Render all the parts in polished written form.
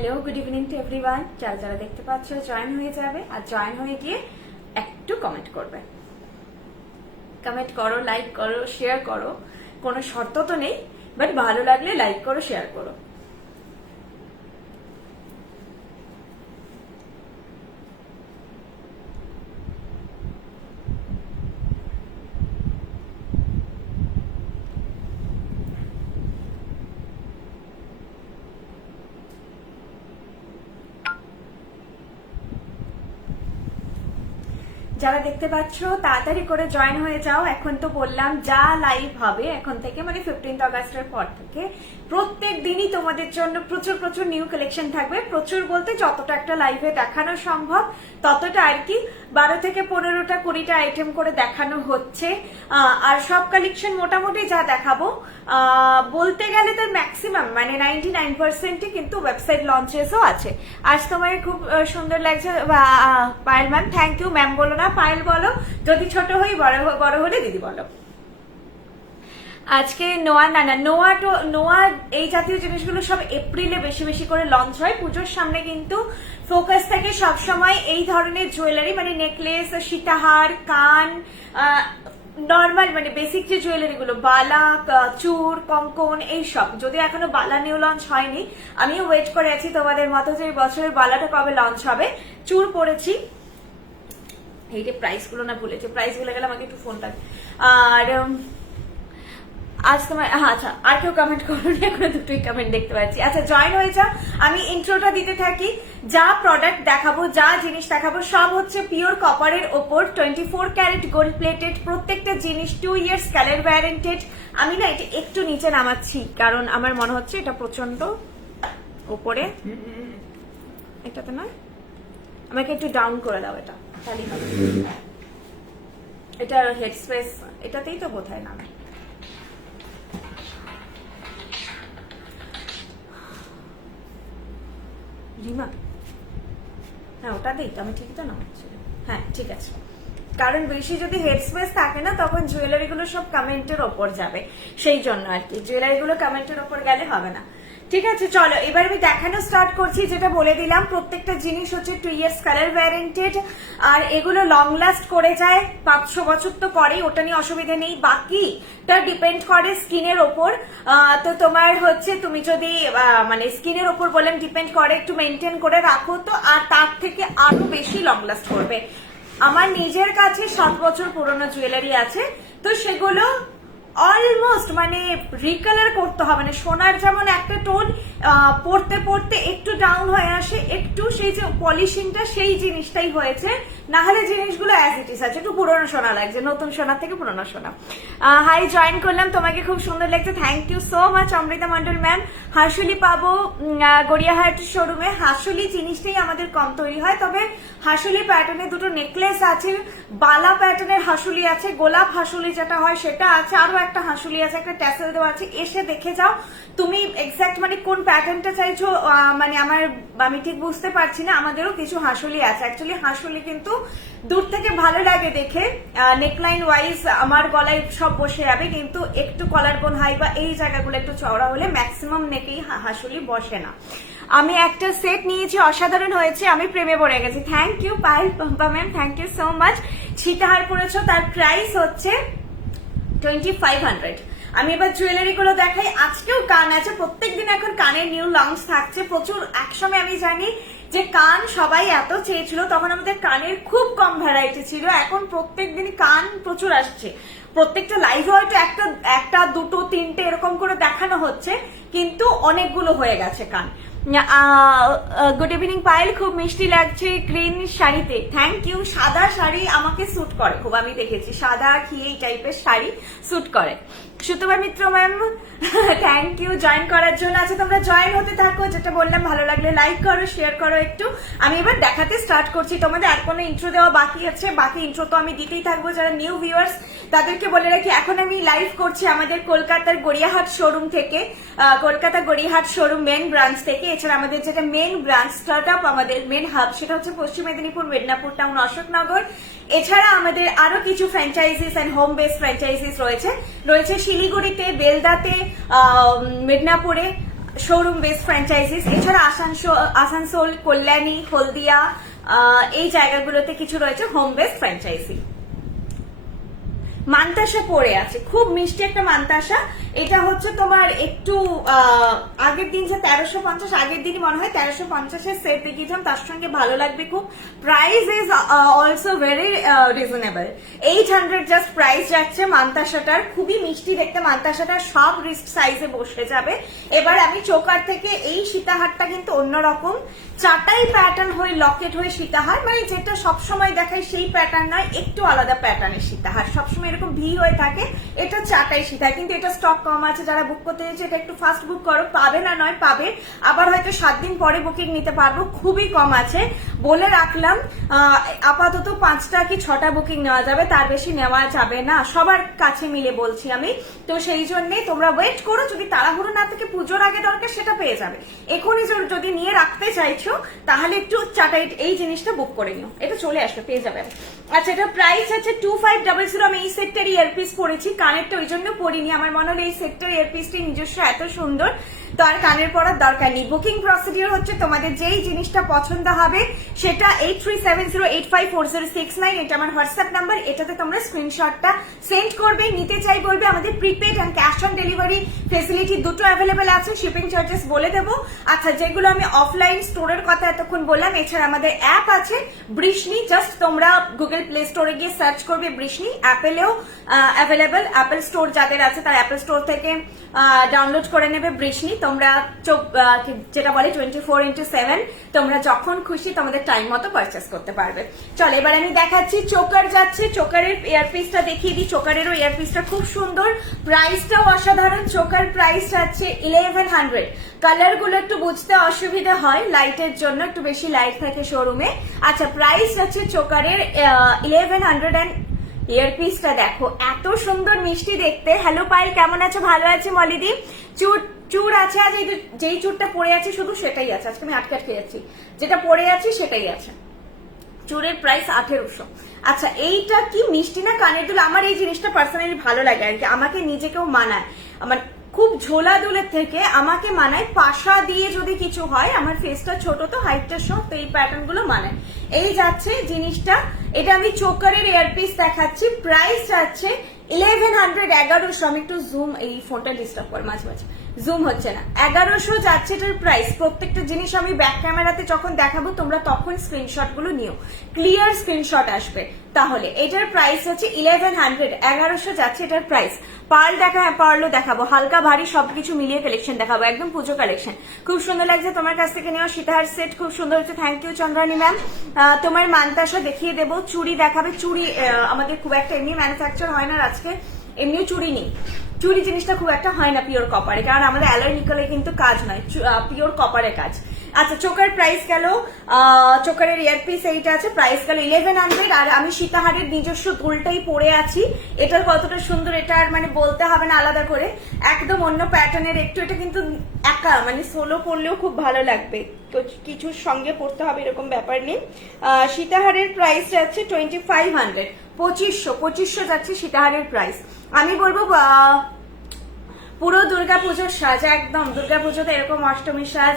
Hello, good evening to everyone. যারা যারা দেখতে পাচ্ছ জয়েন হয়ে যাবে, আর জয়েন হয়ে গিয়ে একটু কমেন্ট করবে। কমেন্ট করো, লাইক করো, শেয়ার করো, কোনো শর্ত তো নেই, বাট ভালো লাগলে লাইক করো, শেয়ার করো। যারা দেখতে পাচ্ছ তাড়াতাড়ি করে জয়েন হয়ে যাও। এখন তো বললাম যা লাইভ হবে এখন থেকে, মানে 15 আগস্টের পর থেকে প্রত্যেক দিনই তোমাদের জন্য প্রচুর প্রচুর নিউ কালেকশন থাকবে। প্রচুর বলতে যতটা একটা লাইভে দেখানো সম্ভব ততটা আর কি। 12 থেকে 15টা 20টা আইটেম করে দেখানো হচ্ছে। আর সব কালেকশন মোটামুটি যা দেখাবো বলতে গেলে তার ম্যাক্সিমাম মানে 99%ই কিন্তু ওয়েবসাইট লঞ্চেসও আছে। আজ তোমার খুব সুন্দর লাগছে Payel ma'am, thank you. Ma'am বলো না, পায়েল বলো, যদি ছোট হই, বড় হলে দিদি বলো। আজকে নোয়া এই জাতীয় জিনিসগুলো সব এপ্রিলে বেশি বেশি করে লঞ্চ হয়। পুজোর সামনে কিন্তু ফোকাস থাকে সবসময় এই ধরনের জুয়েলারি, মানে নেকলেস, সীতাহার, কান, নর্মাল মানে বেসিক যে জুয়েলারি গুলো, বালা, চূড়, কঙ্কন, এইসব। যদি এখনো বালা নিউ লঞ্চ হয়নি, আমিও ওয়েট করে আছি তোমাদের মতো যে বছরের বালাটা কবে লঞ্চ হবে। চূড় পরেছি, এই যে প্রাইস গুলো না ভুলেছে, প্রাইস ভুলে গেলে আমাকে একটু ফোনটা। আর আজ তোমার আচ্ছা, আর কেউ কমেন্ট করোনি, এখন দুটোই কমেন্ট দেখতে পাচ্ছি। আচ্ছা, জয়েন হয়ে যাও। আমি ইন্ট্রোটা দিতে থাকি। যা প্রোডাক্ট দেখাবো, যা জিনিস দেখাবো সব হচ্ছে পিওর কপারের ওপর, 24 ক্যারেট গোল্ড প্লেটেড। প্রত্যেকটা জিনিস 2 ইয়ার্স কালার ওয়ারেন্টেড। আমি না এটা একটু নিচে নামাচ্ছি কারণ আমার মনে হচ্ছে এটা প্রচন্ড ওপরে, এটাতে না, আমাকে একটু ডাউন করে দাও, এটা তাহলেই হবে। এটা হেড স্পেস এটাতেই তো বোধহয় নামে। রিমা, হ্যাঁ ওটা দিই তো, আমি ঠিক তো নামাচ্ছি। হ্যাঁ ঠিক আছে, কারণ বেশি যদি হেড স্পেস থাকে না তখন জুয়েলারি গুলো সব কমেন্টের ওপর যাবে, সেই জন্য আর কি। জুয়েলারি গুলো কমেন্টের ওপর গেলে হবে না। ঠিক আছে, চলো এবার আমি দেখানো স্টার্ট করছি। যেটা বলে দিলাম, প্রত্যেকটা জিনিস হচ্ছে 2 ইয়ার্স কালার ওয়ারেন্টেড, আর এগুলো লং লাস্ট করে যায় 500 বছর তো করেই, ওটা নিয়ে অসুবিধা নেই। বাকিটা ডিপেন্ড করে স্কিনের ওপর। তো তোমার হচ্ছে তুমি যদি মানে স্কিনের ওপর বললাম ডিপেন্ড করে, একটু মেনটেন করে রাখো তো আর তার থেকে আরো বেশি লং লাস্ট করবে। আমার নিজের কাছে 7 বছর পুরনো জুয়েলারি আছে, তো সেগুলো অলমোস্ট মানে রিকালার করতে হবে না। সোনার যেমন একটা টোন পড়তে পড়তে একটু ডাউন হয়ে আসে, একটু সেই যে পলিশিংটা সেই জিনিসটাই হয়েছে, না হলে জিনিসগুলো অ্যাজ ইট ইজ আছে। একটু পুরোনো সোনা লাগছে, নতুন সোনার থেকে পুরোনো সোনা। হাই, জয়েন করলাম, তোমাকে খুব সুন্দর লাগছে, thank you so much Amrita Mondal ma'am. হাঁসুলি পাবো গড়িয়াহাট শোরুমে। হাঁসুলি জিনিসটাই আমাদের কম তৈরি হয়, তবে হাঁসুলি প্যাটার্নে দুটো নেকলেস আছে, বালা প্যাটার্নের হাঁসুলি আছে, গোলাপ হাঁসুলি যেটা হয় সেটা আছে, আরো একটা হাঁসুলি আছে, একটা ট্যাসেল দেওয়া আছে। এসে দেখে যাও তুমি এক্সাক্ট মানে কোন প্যাটার্নটা চাইছো, মানে আমি ঠিক বুঝতে পারছি না। আমাদেরও কিছু হাঁসুলি আছে। অ্যাকচুয়ালি হাঁসুলি কিন্তু দূর থেকে ভালো লাগে দেখে, নেকলাইন ওয়াইজ আমার গলায় সব বসে যাবে, কিন্তু একটু কলার বোন হাই বা এই জায়গাগুলো একটু চওড়া হলে ম্যাক্সিমাম নেকেই হাঁসুলি বসে না। আমি একটা সেট নিয়েছি, অসাধারণ হয়েছে, আমি প্রেমে পড়ে গেছি। Thank you Payel Pampa ma'am, thank you so much. সীতাহার পরেছো, তার প্রাইস হচ্ছে 2500। আমি এবার জুয়েলারি গুলো দেখাই। আজকেও কান আছে, প্রত্যেকদিন এখন কানের নিউ লঞ্চ থাকছে প্রচুর। একসময় আমি জানি যে কান সবাই এত চেয়েছিল, তখন আমাদের কানের খুব কম ভ্যারাইটি ছিল। এখন প্রত্যেক দিনই কান প্রচুর আসছে। প্রত্যেকটা লাইভে হয়তো একটা দুটো তিনটে এরকম করে দেখানো হচ্ছে, কিন্তু অনেকগুলো হয়ে গেছে কান। গুড ইভিনিং পায়েল, খুব মিষ্টি লাগছে গ্রিন শাড়িতে, থ্যাংক ইউ। সাদা শাড়ি আমাকে স্যুট করে খুব, আমি দেখেছি সাদা কি এই টাইপের শাড়ি স্যুট করে। সুতপা মিত্র ম্যাম, থ্যাংক ইউ জয়েন করার জন্য। আচ্ছা, তোমরা জয়েন হতে থাকো, যেটা বললাম ভালো লাগলে লাইক করো, শেয়ার করো একটু। আমি এবার দেখাতে স্টার্ট করছি। তোমাদের আর কোনো ইন্ট্রো দেওয়া বাকি আছে, বাকি ইন্ট্রো তো আমি দিতেই থাকবো। যারা নিউ ভিউয়ার্স তাদেরকে বলে রাখি, এখন আমি লাইভ করছি আমাদের কলকাতার গড়িয়াহাট শোরুম থেকে, Kolkata Gariahat showroom main branch থেকে। এছাড়া আমাদের যেটা মেন ব্রাঞ্চ স্টার্ট আপ, আমাদের মেন হাব, সেটা হচ্ছে পশ্চিম মেদিনীপুর, মেদিনীপুর টাউন, অশোকনগর। এছাড়া আমাদের আরো কিছু franchises and home base franchises রয়েছে শিলিগুড়িতে, বেলদাতে, মেদিনীপুরে। শোরুম বেস ফ্র্যাঞ্চাইজিস, এছাড়া আসানসোল, কল্যাণী, হলদিয়া এই জায়গাগুলোতে কিছু রয়েছে হোম বেস ফ্র্যাঞ্চাইজি। মান্তাসা পরে আছে, খুব মিষ্টি একটা মান্তাসা। এটা হচ্ছে তোমার একটু আগের দিন যে 1350, আগের দিনই মনে হয় 1350-এর সেট দেখিয়েছিলাম, তার সঙ্গে ভালো লাগবে খুব। Price is also very reasonable, 800 just price যাচ্ছে মান্তাসাটার। খুবই মিষ্টি দেখতে মান্তাসাটা, সব রিস্ট সাইজে বসে যাবে। এবার আমি চোকার থেকে এই সীতাহারটা কিন্তু অন্যরকম, চাটাই প্যাটার্ন হয়ে লকেট হয়ে সীতাহার, মানে যেটা সবসময় দেখায় সেই প্যাটার্ন নয়, একটু আলাদা প্যাটার্নের সীতাহার। সবসময় এরকম ভি হয়ে থাকে, এটা চাটাই সীতাহার, কিন্তু এটা স্টক কম আছে। যারা বুক করতে চাইছে এটা একটু ফাস্ট বুক করো, পাবে না নয় পাবে, আবার হয়তো 7 দিন পরে বুকিং নিতে পারবো, খুবই কম আছে বলে রাখলাম। আপাতত 5টা কি 6টা বুকিং নেওয়া যাবে, তার বেশি নেওয়া যাবে না, সবার কাছে মিলে বলছি আমি। তো সেই জন্য তোমরা ওয়েট করো, যদি তাড়াহুড়ো না থেকে পুজোর আগে দরকার সেটা পেয়ে যাবে। এখনই যদি নিয়ে রাখতে চাইছো তাহলে একটু চাটাই এই জিনিসটা বুক করে নিও, এটা চলে আসবে, পেয়ে যাবে। আচ্ছা, এটা প্রাইস আছে 2500। আমি এই সেটটার ইয়ারপিস পরেছি, কানেরটা ওই জন্য পরিনি, আমার মনে হলো এই সেটটার ইয়ারপিসটি নিজস্ব এত সুন্দর তো আর কানের পরার দরকার নেই। বুকিং প্রসিডিওর হচ্ছে তোমাদের যেই জিনিসটা পছন্দ হবে সেটা 8370854069, এটা আমার হোয়াটসঅ্যাপ নাম্বার, এটাতে তোমরা স্ক্রিনশটটা সেন্ড করবে। নিতে চাই বলবে, আমাদের prepaid and cash on delivery facility দুটো অ্যাভেলেবেল আছে, শিপিং চার্জেস বলে দেবো। আচ্ছা, যেগুলো আমি অফলাইন স্টোরের কথা এতক্ষণ বললাম, এছাড়া আমাদের অ্যাপ আছে বৃষ্ণি, জাস্ট তোমরা গুগল প্লে স্টোরে গিয়ে সার্চ করবে বৃষ্ণি, অ্যাপেলেও অ্যাভেলেবেল, অ্যাপেল স্টোর যাদের আছে তার অ্যাপেল স্টোর থেকে ডাউনলোড করে নেবে বৃষ্ণি। তোমরা যেটা বলে 24x7, তোমরা যখন খুশি তোমাদের টাইম মতো পারচেস করতে পারবে। চল এবার আমি দেখাচ্ছি চোকার যাচ্ছে, চোকারের ইয়ারপিসটা দেখিয়ে দিই। চোকারেরও ইয়ারপিসটা খুব সুন্দর, প্রাইসটাও অসাধারণ। চোকার প্রাইস যাচ্ছে 1100। কালার গুলো একটু বুঝতে অসুবিধা হয় লাইটের জন্য, একটু বেশি লাইট থাকে শোরুমে। আচ্ছা, প্রাইস যাচ্ছে চোকারের 1100। ইয়ারপিসটা দেখো এত সুন্দর মিষ্টি দেখতে। হ্যালো পায়েল, কেমন আছো? ভালো আছি মলিদি। চুর আছে, আজ যেই চুরটা পরে আছে শুধু সেটাই আছে, আজকে আমি আটকে যাচ্ছি, যেটা পরে আছি সেটাই আছে। চুরের প্রাইস 1800। আচ্ছা, এইটা কি মিষ্টি না কানের দুল, আমার এই জিনিসটা পার্সোনালি ভালো লাগে আর কি, আমাকে নিজেকেও মানায়। আমার খুব ঝোলা দুলের থেকে আমাকে মানায় পাশা দিয়ে যদি কিছু হয়, আমার ফেসটা ছোট তো, হাইটটা শর্ট, তো এই প্যাটার্ন গুলো মানায়। এই যাচ্ছে জিনিসটা, এটা আমি চোকারের ইয়ারপিস দেখাচ্ছি, প্রাইস যাচ্ছে 1100, 1100। আমি একটু জুম, এই ফোনটা ডিস্টার্ব করে মাঝে মাঝে, জুম হচ্ছে না। 1100 যাচ্ছে এটার প্রাইস। প্রত্যেকটা জিনিস আমি ব্যাক ক্যামেরাতে যখন দেখাবো তোমরা তখন স্ক্রিনশট গুলো নিও, ক্লিয়ার স্ক্রিনশট আসবে। তাহলে এটার প্রাইস হচ্ছে 1100, 1100 যাচ্ছে এটার প্রাইস। পার্ল দেখা, হ্যাঁ পার্লও দেখাবো, হালকা ভারী সবকিছু মিলিয়ে কালেকশন দেখাবো, একদম পুজো কালেকশন। খুব সুন্দর লাগছে তোমার কাছ থেকে নেওয়া সীতাহার সেট, খুব সুন্দর হচ্ছে, থ্যাংক ইউ চন্দ্রানী ম্যাম। তোমার মান্তাসা দেখিয়ে দেবো, চুড়ি দেখাবে। চুড়ি আমাদের খুব একটা এমনি ম্যানুফ্যাকচার হয় না আজকে, এমনিও চুড়ি নেই, চুড়ি জিনিসটা খুব একটা হয় না পিওর কপারে, কারণ আমাদের অ্যালয় নিকলে কিন্তু কাজ নয়, পিওর কপারে কাজ। আচ্ছা, চোকার প্রাইস গেল, চোকারের ইয়ারপিস এইটা আছে, প্রাইস গেল 1100। আর আমি সীতাহারের নিজস্ব দুলটাই পরে আছি, এটার কতটা সুন্দর এটা আর মানে বলতে হবে না আলাদা করে, একদম অন্য প্যাটার্নের একটু। এটা কিন্তু একা মানে সোলো পরলেও খুব ভালো লাগবে, তো কিছুর সঙ্গে পড়তে হবে এরকম ব্যাপার নেই। সীতাহারের প্রাইস যাচ্ছে 2500, 2500 যাচ্ছে সীতাহারের প্রাইস। আমি বলবো পুরো দুর্গাপুজোর সাজ, একদম দুর্গাপুজোতে এরকম অষ্টমীর সাজ,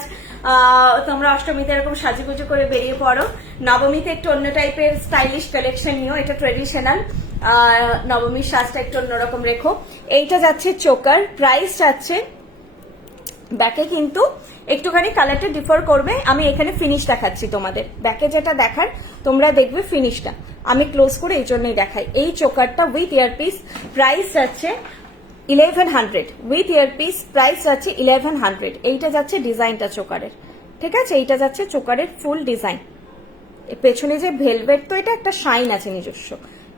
তোমরা অষ্টমীতে এরকম সাজুগুজু করে বেরিয়ে পড়ো, নবমীতে একটু অন্য টাইপের স্টাইলিশ কালেকশন নিও, এটা ট্রেডিশনাল। নবমীর সাজটা একটু অন্যরকম রেখো। এইটা যাচ্ছে চোকার, প্রাইস যাচ্ছে, ব্যাকে কিন্তু একটুখানি কালারটা ডিফার করবে। আমি এখানে ফিনিশ দেখাচ্ছি তোমাদের, ব্যাকে যেটা দেখার তোমরা দেখবে ফিনিশটা, আমি ক্লোজ করে এই জন্যই দেখাই। এই চোকারটা উইথ ইয়ারপিস প্রাইস যাচ্ছে 1100, উইথ ইয়ারপিস প্রাইস যাচ্ছে 1100। এইটা যাচ্ছে ডিজাইনটা চোকারের, ঠিক আছে, এইটা যাচ্ছে চোকারের ফুল ডিজাইন। পেছনে যে ভেলভেট, তো এটা একটা শাইন আছে নিজস্ব,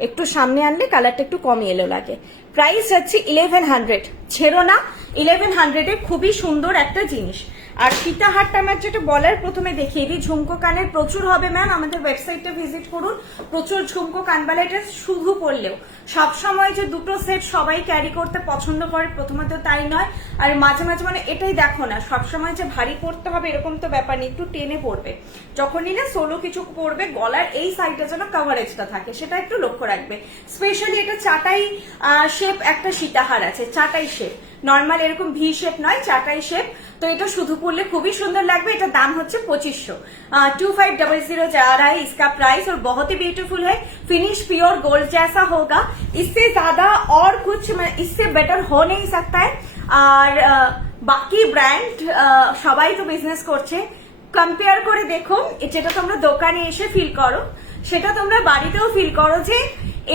একটু সামনে আনলে কালারটা একটু কম এলো লাগে। প্রাইস যাচ্ছে 1100, ছেড়ো না, 1100 খুবই সুন্দর একটা জিনিস। আর সীতাহারটা আমার যেটা বলার প্রথমে দেখিয়ে দিই, ঝুমকো কানের প্রচুর হবে ম্যাম, আমাদের ওয়েবসাইটটা ভিজিট করুন, প্রচুর ঝুমকো কানবালা। এটা শুধু পরলেও সবসময় যে দুটো সেট সবাই ক্যারি করতে পছন্দ করে প্রথমত তাই নয়, আর মাঝে মাঝে মানে এটাই দেখো না, সবসময় যে ভারী পড়তে হবে এরকম তো ব্যাপার নেই, একটু টেনে পড়বে যখনই না সোলো কিছু পড়বে, গলার এই সাইডে যেন কভারেজটা থাকে সেটা একটু লক্ষ্য রাখবে। স্পেশালি এটা চাটাই শেপ একটা সীতাহার আছে, চাটাই শেপ, নর্মাল এরকম ভি শেপ নয়, চাটাই শেপ। তো এটা শুধু পরলে খুবই সুন্দর লাগবে। এটা দাম হচ্ছে 2500। 2500 जा रहा है इसका प्राइस और बहुत ही ब्यूटीफुल है। फिनिश प्योर गोल्ड जैसा होगा, इससे ज्यादा और कुछ इससे बेटर हो नहीं सकता है। আর বাকি ব্র্যান্ড সবাই তো বিজনেস করছে, কম্পেয়ার করে দেখো, যেটা তোমরা দোকানে এসে ফিল করো সেটা তোমরা বাড়িতেও ফিল করো যে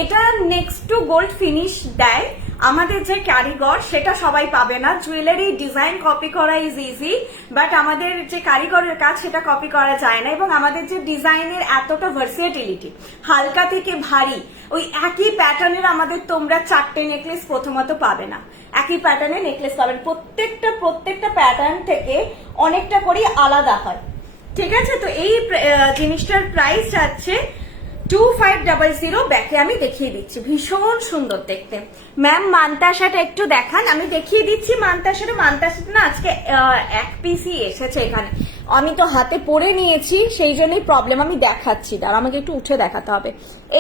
এটা নেক্সট টু গোল্ড ফিনিশ দেয়। আমাদের যে কারিগর সেটা সবাই পাবে না। জুয়েলারি ডিজাইন কপি করা ইজ ইজি, বাট আমাদের যে কারিগরের কাজ সেটা কপি করা যায় না। এবং আমাদের যে ডিজাইনের এতটা ভার্সিটিলিটি, হালকা থেকে ভারী, ওই একই প্যাটার্নের আমাদের তোমরা 4টে নেকলেস প্রথমত পাবে না, একই প্যাটার্নের নেকলেস পাবেন। প্রত্যেকটা প্যাটার্ন থেকে অনেকটা করে আলাদা হয়, ঠিক আছে। তো এই জিনিসটার প্রাইস যাচ্ছে 2500। ব্যাকে আমি দেখিয়ে দিচ্ছি, ভীষণ সুন্দর দেখতে। ম্যাম মান্তাসাটা একটু দেখান, আমি দেখিয়ে দিচ্ছি। মান্তাসাটা না আজকে এক পিসই এসেছে এখানে, আমি তো হাতে পরে নিয়েছি সেই জন্যই প্রবলেম। আমি দেখাচ্ছি, আর আমাকে একটু উঠে দেখাতে হবে।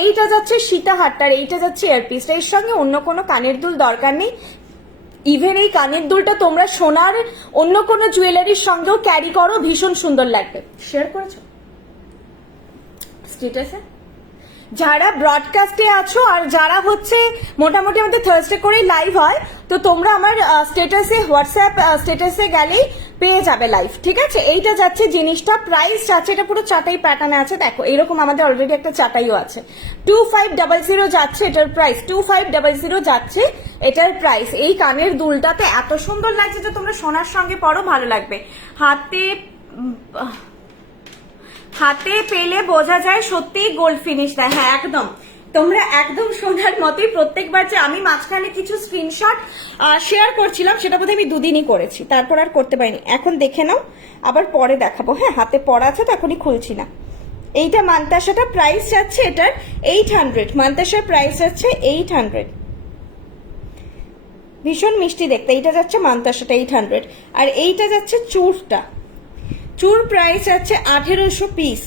এইটা যাচ্ছে সীতাহারটার, এইটা যাচ্ছে এয়ারপিসটা। এর সঙ্গে অন্য কোনো কানের দুল দরকার নেই। ইভেন এই কানের দুলটা তোমরা সোনার অন্য কোনো জুয়েলারির সঙ্গেও ক্যারি করো, ভীষণ সুন্দর লাগবে। শেয়ার করেছো স্ট্যাটাসে? যারা ব্রডকাস্টে আছো আর যারা হচ্ছে মোটামুটি আমাদের থার্সডে করে লাইভ হয়, তো তোমরা আমার স্ট্যাটাসে, হোয়াটসঅ্যাপ স্ট্যাটাসে গেলেই পেয়ে যাবে লাইভ, ঠিক আছে। এইটা যাচ্ছে জিনিসটা, প্রাইস যাচ্ছে, এটা পুরো চাটাই প্যাটার্নে আছে, দেখো এরকম আমাদের অলরেডি একটা চাটাইও আছে। 2500 যাচ্ছে এটার প্রাইস, 2500 যাচ্ছে এটার প্রাইস। এই কানের দুলটাতে এত সুন্দর লাগছে যে তোমরা সোনার সঙ্গে পরো, ভালো লাগবে। হাতে পেলে বোঝা যায় সত্যি গোল্ড ফিনিশ দেয়। হ্যাঁ একদম, তোমরা একদম সোনার মতোই। প্রত্যেকবার যে আমি মাঝখানে কিছু স্ক্রিনশট শেয়ার করছিলাম, সেটা বোধহয় আমি দুদিনই করেছি, তারপর আর করতে পারিনি। এখন দেখে নাও, আবার পরে দেখাবো। হ্যাঁ হাতে পড়া আছে তো এখনই খুলছি না। এইটা মান্তাসাটা প্রাইস যাচ্ছে এটার 800। মান্তাসার প্রাইস যাচ্ছে 800, ভীষণ মিষ্টি দেখতে। এইটা যাচ্ছে মান্তাসাটা 800। আর এইটা যাচ্ছে চূড়টা, চূড় প্রাইস আছে 1800 পিস,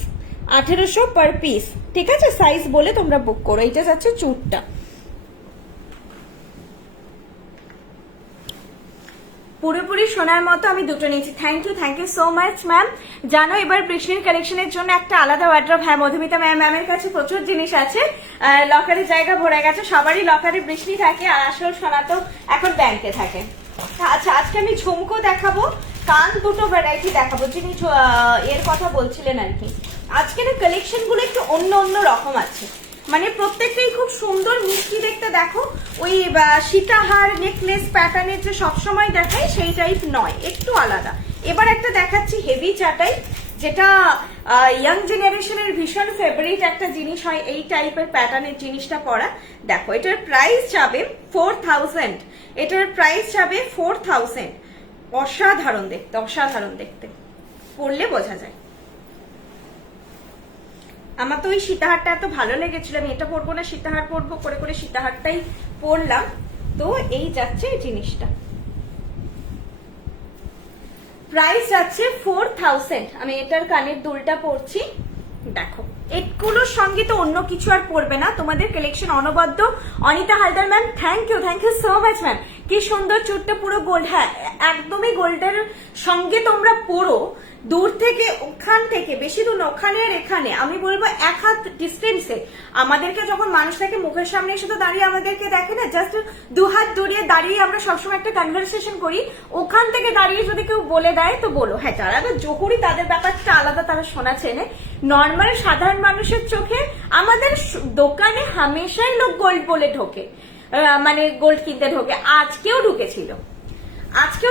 1800 পার পিস, ঠিক আছে। সাইজ বলে তোমরা বুক করো। এটা যাচ্ছে চূড়টা। পুরোপুরি সোনার মতো আমি দুটো নিয়েছি। Thank you so much ma'am. জানো এবার বৃষ্টির কালেকশনের জন্য একটা আলাদা ওয়ার্ড্রপ। হ্যাঁ মধুমিতা ম্যামের কাছে প্রচুর জিনিস আছে, লকারের জায়গা ভরে গেছে, সবারই লকারে বৃষ্টি থাকে, আর আসল সোনা তো এখন ব্যাংকে থাকে। আচ্ছা আজকে আমি ঝুমকো দেখাবো, কান দুটো ভ্যারাইটি দেখাবো, যিনি এর কথা বলছিলেন আর কি। আজকে না কালেকশন গুলো একটু অন্য রকম আছে, মানে প্রত্যেকটাই খুব সুন্দর মিষ্টি দেখতে। দেখো ওই সীতাহার নেকলেস প্যাটার্নের যে সবসময় দেখায় সেই টাইপ নয়, একটু আলাদা। এবার একটা দেখাচ্ছি হেভি চাটাই, যেটা ইয়াং জেনারেশনের ভীষণ ফেভারিট একটা জিনিস হয়, এই টাইপের প্যাটার্নের জিনিসটা পরা। দেখো এটার প্রাইস যাবে 4000, এটার প্রাইস যাবে 4000। অসাধারণ দেখতে, অসাধারণ দেখতে, পরলে বোঝা যায়। আমার তো ওই সীতাহারটা এত ভালো লেগেছিল, আমি এটা পরবো না সীতাহার পরবো করে সীতাহারটাই পরলাম। তো এই যাচ্ছে এই জিনিসটা, প্রাইস যাচ্ছে 4000। আমি এটার কানের দুলটা পরছি, দেখো এগুলোর সঙ্গে তো অন্য কিছু আর পরবে না। তোমাদের কালেকশন অনবদ্য। Anita Haldar ma'am thank you so much ma'am. কি সুন্দর চুটটা, পুরো গোল্ড। হ্যাঁ একদমই গোল্ডের সঙ্গে তোমরা পরো। দূর থেকে, ওখান থেকে, বেশি দূর না, ওখানে আর এখানে, আমি বলবো 1 হাত ডিস্টেন্সে। আমাদেরকে যখন মানুষ থেকে মুখের সামনে এসে তো দাঁড়িয়ে আমাদেরকে দেখে না, জাস্ট 2 হাত দূরিয়ে দাঁড়িয়ে আমরা সবসময় একটা কনভারসেশন করি। ওখান থেকে দাঁড়িয়ে যদি কেউ বলে দেয় তো বলো। হ্যাঁ যারা তো জহুরি তাদের ব্যাপারটা আলাদা, তারা শোনা চেনে। নর্মাল সাধারণ মানুষের চোখে আমাদের দোকানে হামেশাই লোক গোল্ড বলে ঢোকে, মানে গোল্ড কিনতে ঢোকে। আজকেও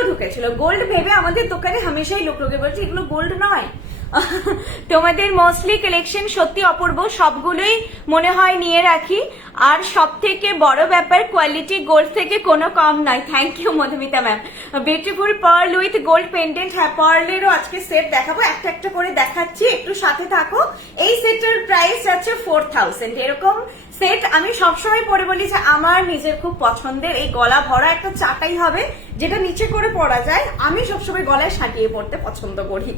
ঢুকেছিল গোল্ড ভেবে আমাদের দোকানে হামেশাই লোক ঢোকে, বলছে এগুলো গোল্ড নয়। তোমাদের মোস্টলি কালেকশন সত্যি অপূর্ব, সবগুলোই মনে হয় নিয়ে রাখি। আর সব থেকে বড় ব্যাপার কোয়ালিটি গোল্ড থেকে কোনো কম নয়। Thank you Madhumita ma'am. Beautiful pearl with gold pendant. হ্যাঁ পার্লেরও আজকে সেট দেখাবো, একটা করে দেখাচ্ছি, একটু সাথে থাকো। এই সেটের প্রাইস আছে 4000। এরকম সেট আমি সবসময় পরে বলি যে আমার নিজের খুব পছন্দের এই গলা ভরা একটা চাটাই হবে যেটা নিচে করে পরা যায়। আমি সবসময় গলায় সাটিয়ে পড়তে পছন্দ করি।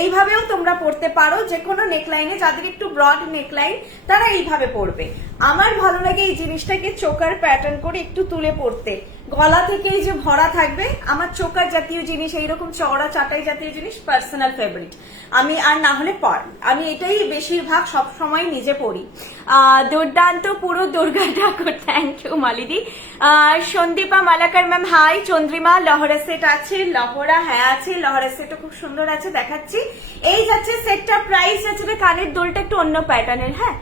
এইভাবেও তোমরা পড়তে পারো যে কোনো নেকলাইনে, যাদের একটু ব্রড নেকলাইন তারা এইভাবে পড়বে। আমার ভালো লাগে এই জিনিসটাকে চোকার প্যাটার্ন করে একটু তুলে পড়তে, গলা থেকে এই যে ভরা থাকবে। আমার চোকার জাতীয় জিনিস, এইরকম চওড়া চাটাই জাতীয় জিনিস পার্সোনাল ফেভারিট। আমি আর না হলে আমি এটাই বেশিরভাগ সব সময় নিজে পড়ি। দুর্দান্ত পুরো দুর্গা ঠাকুর, থ্যাংক ইউ মালিদি। Sandipa Malakar ma'am hi. চন্দ্রিমা লহরা সেট আছে, লহরা হ্যাঁ আছে, লহরা সেটও খুব সুন্দর আছে, দেখাচ্ছি। এই যাচ্ছে সেটটা, প্রাইস যাচ্ছে কানের দুলটা একটু অন্য প্যাটার্নের। হ্যাঁ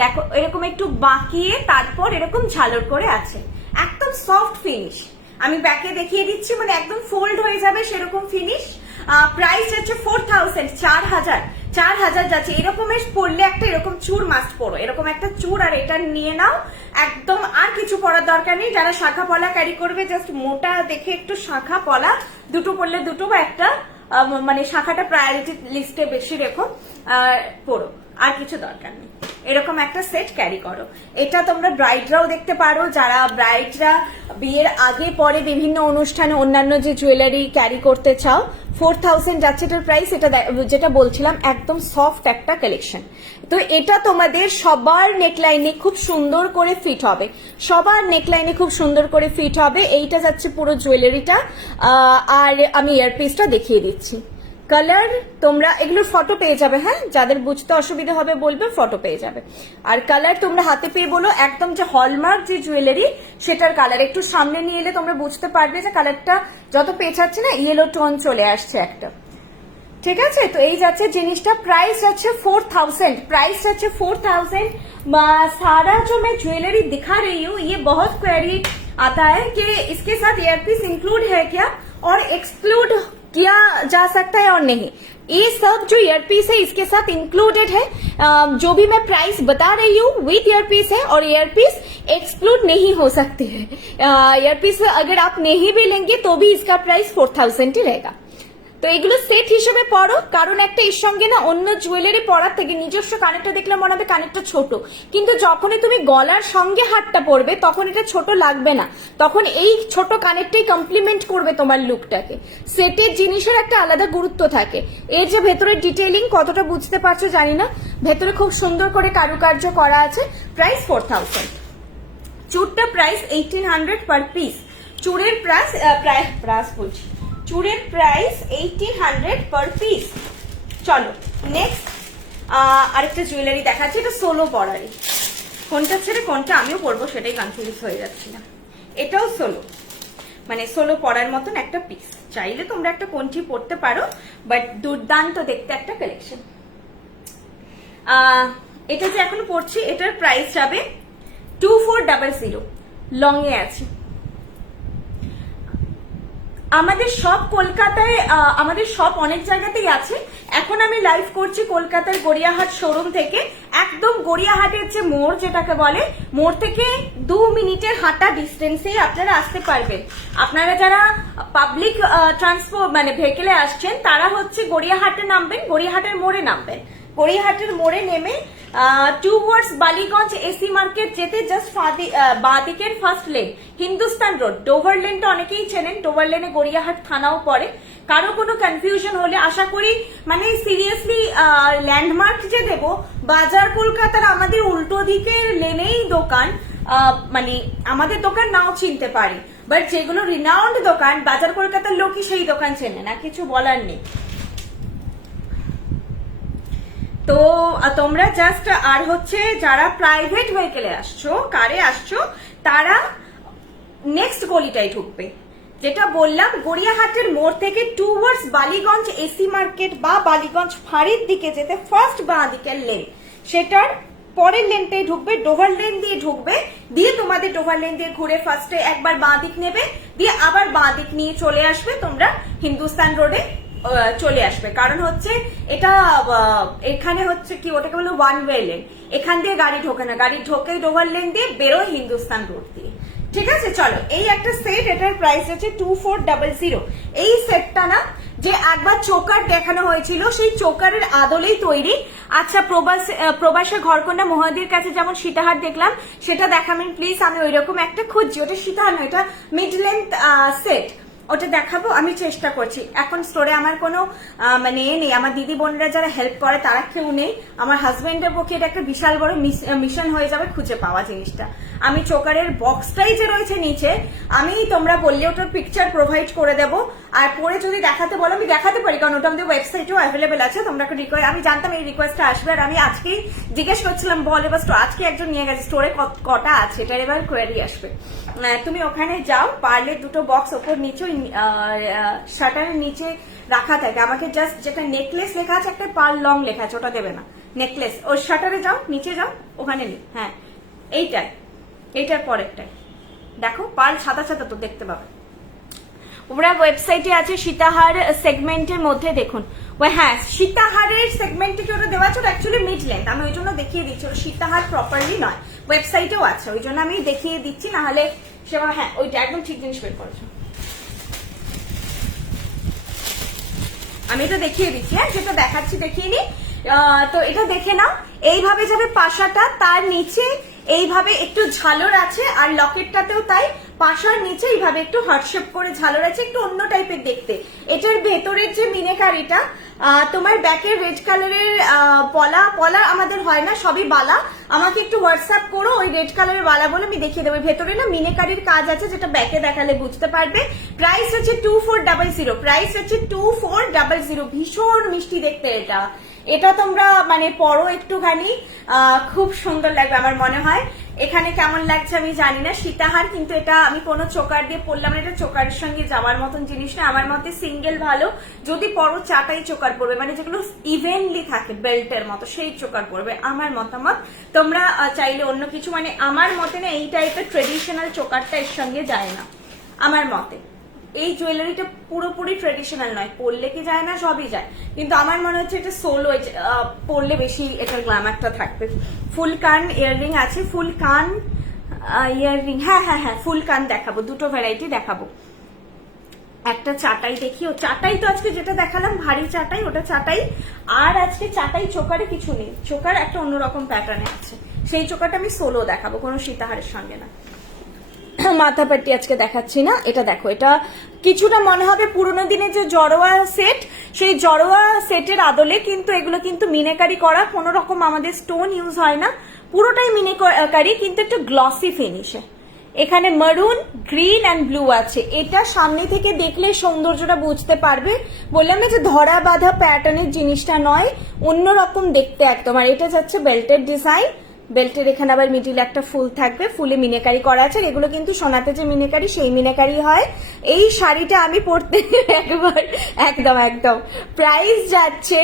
দেখো এরকম একটু বাঁকিয়ে তারপর এরকম ঝালর করে আছে, একদম সফট ফিনিশ। আমি ব্যাকে দেখিয়ে দিচ্ছি, মানে একদম ফোল্ড হয়ে যাবে সেরকম ফিনিশ। প্রাইস যাচ্ছে 4000, 4000 যাচ্ছে। এরকমের পরলে একটা এরকম চুর মাস্ট পরো, এরকম একটা চুর আর এটা নিয়ে নাও একদম। আর কিছু পরার দরকার নেই। যারা শাখা পলা ক্যারি করবে জাস্ট মোটা দেখে একটু শাখা পলা দুটো পরলে দুটো বা একটা, মানে শাখাটা প্রায়োরিটি লিস্টে বেশি রেখো, পরো, আর কিছু দরকার নেই। এরকম একটা সেট ক্যারি করো। এটা তোমরা ব্রাইডরাও দেখতে পারো, যারা ব্রাইডরা বিয়ের আগে পরে বিভিন্ন অনুষ্ঠানে অন্যান্য যে জুয়েলারি ক্যারি করতে চাও। 4000 যাচ্ছে এটার প্রাইস। এটা যেটা বলছিলাম একদম সফট একটা কালেকশন। তো এটা তোমাদের সবার নেকলাইনে খুব সুন্দর করে ফিট হবে, সবার নেকলাইনে খুব সুন্দর করে ফিট হবে। এইটা যাচ্ছে পুরো জুয়েলারিটা। আর আমি ইয়ারপিসটা দেখিয়ে দিচ্ছি। কালার তোমরা এগুলোর ফটো পেয়ে যাবে, হ্যাঁ যাদের বুঝতে অসুবিধা হবে বলবে, ফটো পেয়ে যাবে। আর কালার তোমরা হাতে পেয়ে বলো, একদম যে হলমার্ক যে জুয়েলারি সেটার কালার। একটু সামনে নিয়ে এলে তোমরা বুঝতে পারবে যে কালারটা যত পেঁচাচ্ছে না ইয়েলো টোন চলে আসছে একটা, ঠিক আছে। তো এই যাচ্ছে জিনিসটা, প্রাইস আছে 4000, প্রাইস আছে 4000। सारा जो मैं ज्वेलरी दिखा रही हूँ ये बहुत क्वेरी आता है कि इसके साथ ईयरपीस इंक्लूड है क्या और एक्सक्लूड किया जा सकता है और नहीं। ये सब जो ईयरपीस है इसके साथ इंक्लूडेड है। जो भी मैं प्राइस बता रही हूँ विथ ईयरपीस है और ईयरपीस एक्सक्लूड नहीं हो सकती है। ईयरपीस अगर आप नहीं भी लेंगे तो भी इसका प्राइस 4000 ही रहेगा। তো এগুলো সেট হিসেবে পড়ো, কারণ একটা এর সঙ্গে না অন্য জুয়েলারি পরার থেকে নিজস্ব কানেরটা দেখলে মনে হবে কানেরটা ছোট, কিন্তু যখনই তুমি গলার সঙ্গে হারটা পরবে তখন এটা ছোট লাগবে না, তখন এই ছোট কানেরটাই কমপ্লিমেন্ট করবে তোমার লুকটাকে। সেটের জিনিসের একটা আলাদা গুরুত্ব থাকে। এর যে ভেতরের ডিটেইলিং কতটা বুঝতে পারছো জানি না, ভেতরে খুব সুন্দর করে কারুকার্য করা আছে। প্রাইস 4000। চুড়টা প্রাইস 1800 পার পিস। চুড়ের প্রাইস বলছি, চুড়ের প্রাইস 1800 পার পিস। চলো নেক্সট আরেকটা জুয়েলারি দেখাচ্ছি, এটা সোলো পরারই। কোনটা ছেড়ে কোনটা আমিও পরবো সেটাই কনফিউজ হয়ে যাচ্ছিলাম। এটাও সোলো, মানে সোলো পরার মতন একটা পিস। চাইলে তোমরা একটা কোনটি পরতে পারো, বাট দুর্দান্ত দেখতে একটা কালেকশন। এটা যে এখন পরছি এটার প্রাইস যাবে 2400, লং এ আছে। আমাদের সব কলকাতায়, আমাদের সব অনেক জায়গাতেই আছে। এখন আমি লাইভ করছি কলকাতার গড়িয়াহাট শোরুম থেকে। একদম গড়িয়াহাটের যে মোড় যেটাকে বলে, মোড় থেকে 2 মিনিটের হাঁটা ডিস্টেন্সেই আপনারা আসতে পারবেন। আপনারা যারা পাবলিক ট্রান্সপোর্ট মানে ভেহিকেলে আসছেন তারা হচ্ছে গড়িয়াহাটে নামবেন, গড়িয়াহাটের মোড়ে নামবেন। গড়িয়াহাটের মোড়ে নেমে টুয়ার্ডস বালিগঞ্জ এসি মার্কেট যেতে জাস্ট বাঁদিকের first lane Hindustan road, Dover লেনটা অনেকেই চেনেন, ডোভার লেনে গড়িয়াহাট থানাও পড়ে। কারো কোনো কনফিউশন হলে আশা করি, মানে সিরিয়াসলি ল্যান্ডমার্ক যে দেবো, বাজার কলকাতার আমাদের উল্টো দিকের লেনেই দোকান, মানে আমাদের দোকান নাও চিনতে পারি, বাট যেগুলো রিনাউন্ড দোকান বাজার কলকাতার লোকই সেই দোকান চেনে না, কিছু বলার নেই। তো তোমরা জাস্ট, আর হচ্ছে যারা প্রাইভেট ভেহিকেলে আসছো, কারে আসছো, তারা নেক্সট গলিটাই ঢুকবে। যেটা বললাম গড়িয়াহাটের মোড় থেকে টুয়ার্ডস বালিগঞ্জ এসি মার্কেট বা বালিগঞ্জ ফাঁড়ির দিকে যেতে ফার্স্ট বাঁ দিকের লেন, সেটার পরের লেনটাই ঢুকবে, ডোভার লেন দিয়ে ঢুকবে। দিয়ে তোমাদের ডোভার লেন দিয়ে ঘুরে ফার্স্টে একবার বাঁ দিক নেবে, দিয়ে আবার বাঁ দিক নিয়ে চলে আসবে তোমরা হিন্দুস্তান রোডে চলে আসবে। কারণ হচ্ছে এটা এখানে হচ্ছে কি, ওটাকে বলো ওয়ান ওয়ে লেন, এখান দিয়ে গাড়ি ঢোকে না, গাড়ি ঢোকে ডোভার লেন দিয়ে, বেরোয় হিন্দুস্তান রোড দিয়ে। ঠিক আছে, চলো এই একটা সেট, এটার প্রাইস হচ্ছে 2400। এই সেটটা না যে একবার চোকার দেখানো হয়েছিল, সেই চোকারের আদলেই তৈরি। আচ্ছা, প্রবাসে ঘরকন্যা মহাদির কাছে যেমন সীতাহার দেখলাম, সেটা দেখাবেন প্লিজ। আমি ওইরকম একটা খুঁজছি, ওটা সীতাহার নয়, এটা মিড লেন্থ সেট, ওটা দেখাবো। আমি চেষ্টা করছি। এখন স্টোরে আমার কোনো মানে নেই, আমার দিদি বোনেরা যারা হেল্প করে তারা কেউ নেই। আমার হাজবেন্ডের পক্ষে এটা একটা বিশাল বড় মিশন হয়ে যাবে খুঁজে পাওয়া জিনিসটা। আমি চোকারের বক্সটাই যে রয়েছে নিচে, আমি তোমরা বললে ওটার পিকচার প্রোভাইড করে দেবো। আর পরে যদি দেখাতে বলো আমি দেখাতে পারি, কারণ ওটা আমাদের ওয়েবসাইটেও অ্যাভেলেবেল আছে। তোমরা আমি জানতাম এই রিকোয়েস্টটা আসবে, আর আমি আজকেই জিজ্ঞেস করছিলাম বল এবার আজকে একজন নিয়ে গেছে স্টোরে কটা আছে, এটার এবার কোয়ারি আসবে। তুমি ওখানে যাও, পারলে দুটো বক্স ওপর নিচে শাটারের নিচে রাখা থাকে। আমাকে জাস্ট যেটা নেকলেস লেখা আছে, একটা পার্ল লং লেখা আছে, ওটা দেবে না, নেকলেস। ওর শাটারে যাও, নিচে যাও, ওখানে নেই। হ্যাঁ, এইটার পরেরটাই দেখো, পার্ল সাদা সাদা তো দেখতে পাবে। ওরা ওয়েবসাইটে আছে সীতাহার সেগমেন্টের মধ্যে, দেখুন। হ্যাঁ, সীতাহারের সেগমেন্টে কি ওটা দেওয়া আছে, ওটা অ্যাকচুয়ালি মিড লেন্থ। আমি ওই জন্য দেখিয়ে দিচ্ছি, ওটা সীতাহার প্রপারলি নয়, ওয়েবসাইটেও আছে, ওই জন্য আমি দেখিয়ে দিচ্ছি। না হলে সেবা, হ্যাঁ ওইটা একদম ঠিক জিনিস বের করেছো। আমি এটা দেখিয়ে দিচ্ছি, হ্যাঁ যেটা দেখাচ্ছি দেখিয়ে নি। তো এটা দেখে নাও, এইভাবে যাবে পাশাটা, তার নিচে এইভাবে একটু ঝালর আছে, আর লকেটটাতেও তাই, পাশার নিচে এইভাবে একটু হার্টশেপ করে ঝালর আছে, একটু অন্য টাইপের দেখতে। এটার ভেতরের যে মিনেকারিটা, তোমার ব্যাকের রেড কালারের পলা আমাদের হয় না, সবই বালা। আমাকে একটু হোয়াটসঅ্যাপ করো ওই রেড কালারের বালা বলে, আমি দেখিয়ে দেবো। ভেতরে না মিনেকারির কাজ আছে, যেটা ব্যাকে দেখালে বুঝতে পারবে। প্রাইস হচ্ছে 2400, প্রাইস হচ্ছে 2400। ভীষণ মিষ্টি দেখতে এটা। এটা তোমরা মানে পরো একটুখানি, খুব সুন্দর লাগবে আমার মনে হয়। এখানে কেমন লাগছে আমি জানি না। সীতাহার কিন্তু এটা আমি কোনো চোকার দিয়ে পরলাম না, এটা চোকারের সঙ্গে যাওয়ার মতন জিনিস না আমার মতে। সিঙ্গেল ভালো, যদি পরো চাটাই চোকার পড়বে, মানে যেগুলো ইভেনলি থাকে বেল্টের মতো, সেই চোকার পড়বে আমার মতামত। তোমরা চাইলে অন্য কিছু, মানে আমার মতে না এই টাইপের ট্রেডিশনাল চোকারটা এর সঙ্গে যায় না আমার মতে। এই জুয়েলারিটা পুরোপুরি ট্রেডিশনাল নয়, পরলে কি যায় না, সবই যায়, কিন্তু আমার মনে হচ্ছে এটা সোলো পরলে বেশি এটার গ্ল্যামারটা থাকবে। ফুল কান ইয়াররিং আছে, ফুল কান ইয়াররিং, হ্যাঁ হ্যাঁ হ্যাঁ ফুল কান দেখাবো, দুটো ভ্যারাইটি দেখাবো। একটা চাটাই দেখি, ও চাটাই তো আজকে যেটা দেখালাম ভারী চাটাই, ওটা চাটাই। আর আজকে চাটাই চোকারে কিছু নেই, চোকার একটা অন্যরকম প্যাটার্নে আছে, সেই চোকারটা আমি সোলো দেখাবো, কোনো সীতাহারের সঙ্গে না। মাথা পাট্টি আজকে দেখাচ্ছি না। এটা দেখো, এটা কিছুটা মনে হবে পুরোনো দিনের যে জড়োয়া সেট, সেই জড়োয়া সেটের আদলে, কিন্তু এগুলো কিন্তু মিনেকারি করা, কোনো রকম আমাদের স্টোন ইউজ হয় না, পুরোটাই মিনেকারি, কিন্তু একটু গ্লসি ফিনিশে। এখানে মারুন, গ্রিন অ্যান্ড ব্লু আছে। এটা সামনে থেকে দেখলে সৌন্দর্যটা বুঝতে পারবে। বললাম না যে ধরা বাঁধা প্যাটার্নের জিনিসটা নয়, অন্যরকম দেখতে একদম। আর এটা যাচ্ছে বেল্টের ডিজাইন, বেল্টের এখানে আবার মিডিলে একটা ফুল থাকবে, ফুলে মিনেকারি করা আছে। এগুলো কিন্তু সোনাতে যে মিনেকারি, সেই মিনেকারি হয়। এই শাড়িটা আমি পরতে একবার একদম একদম প্রাইস যাচ্ছে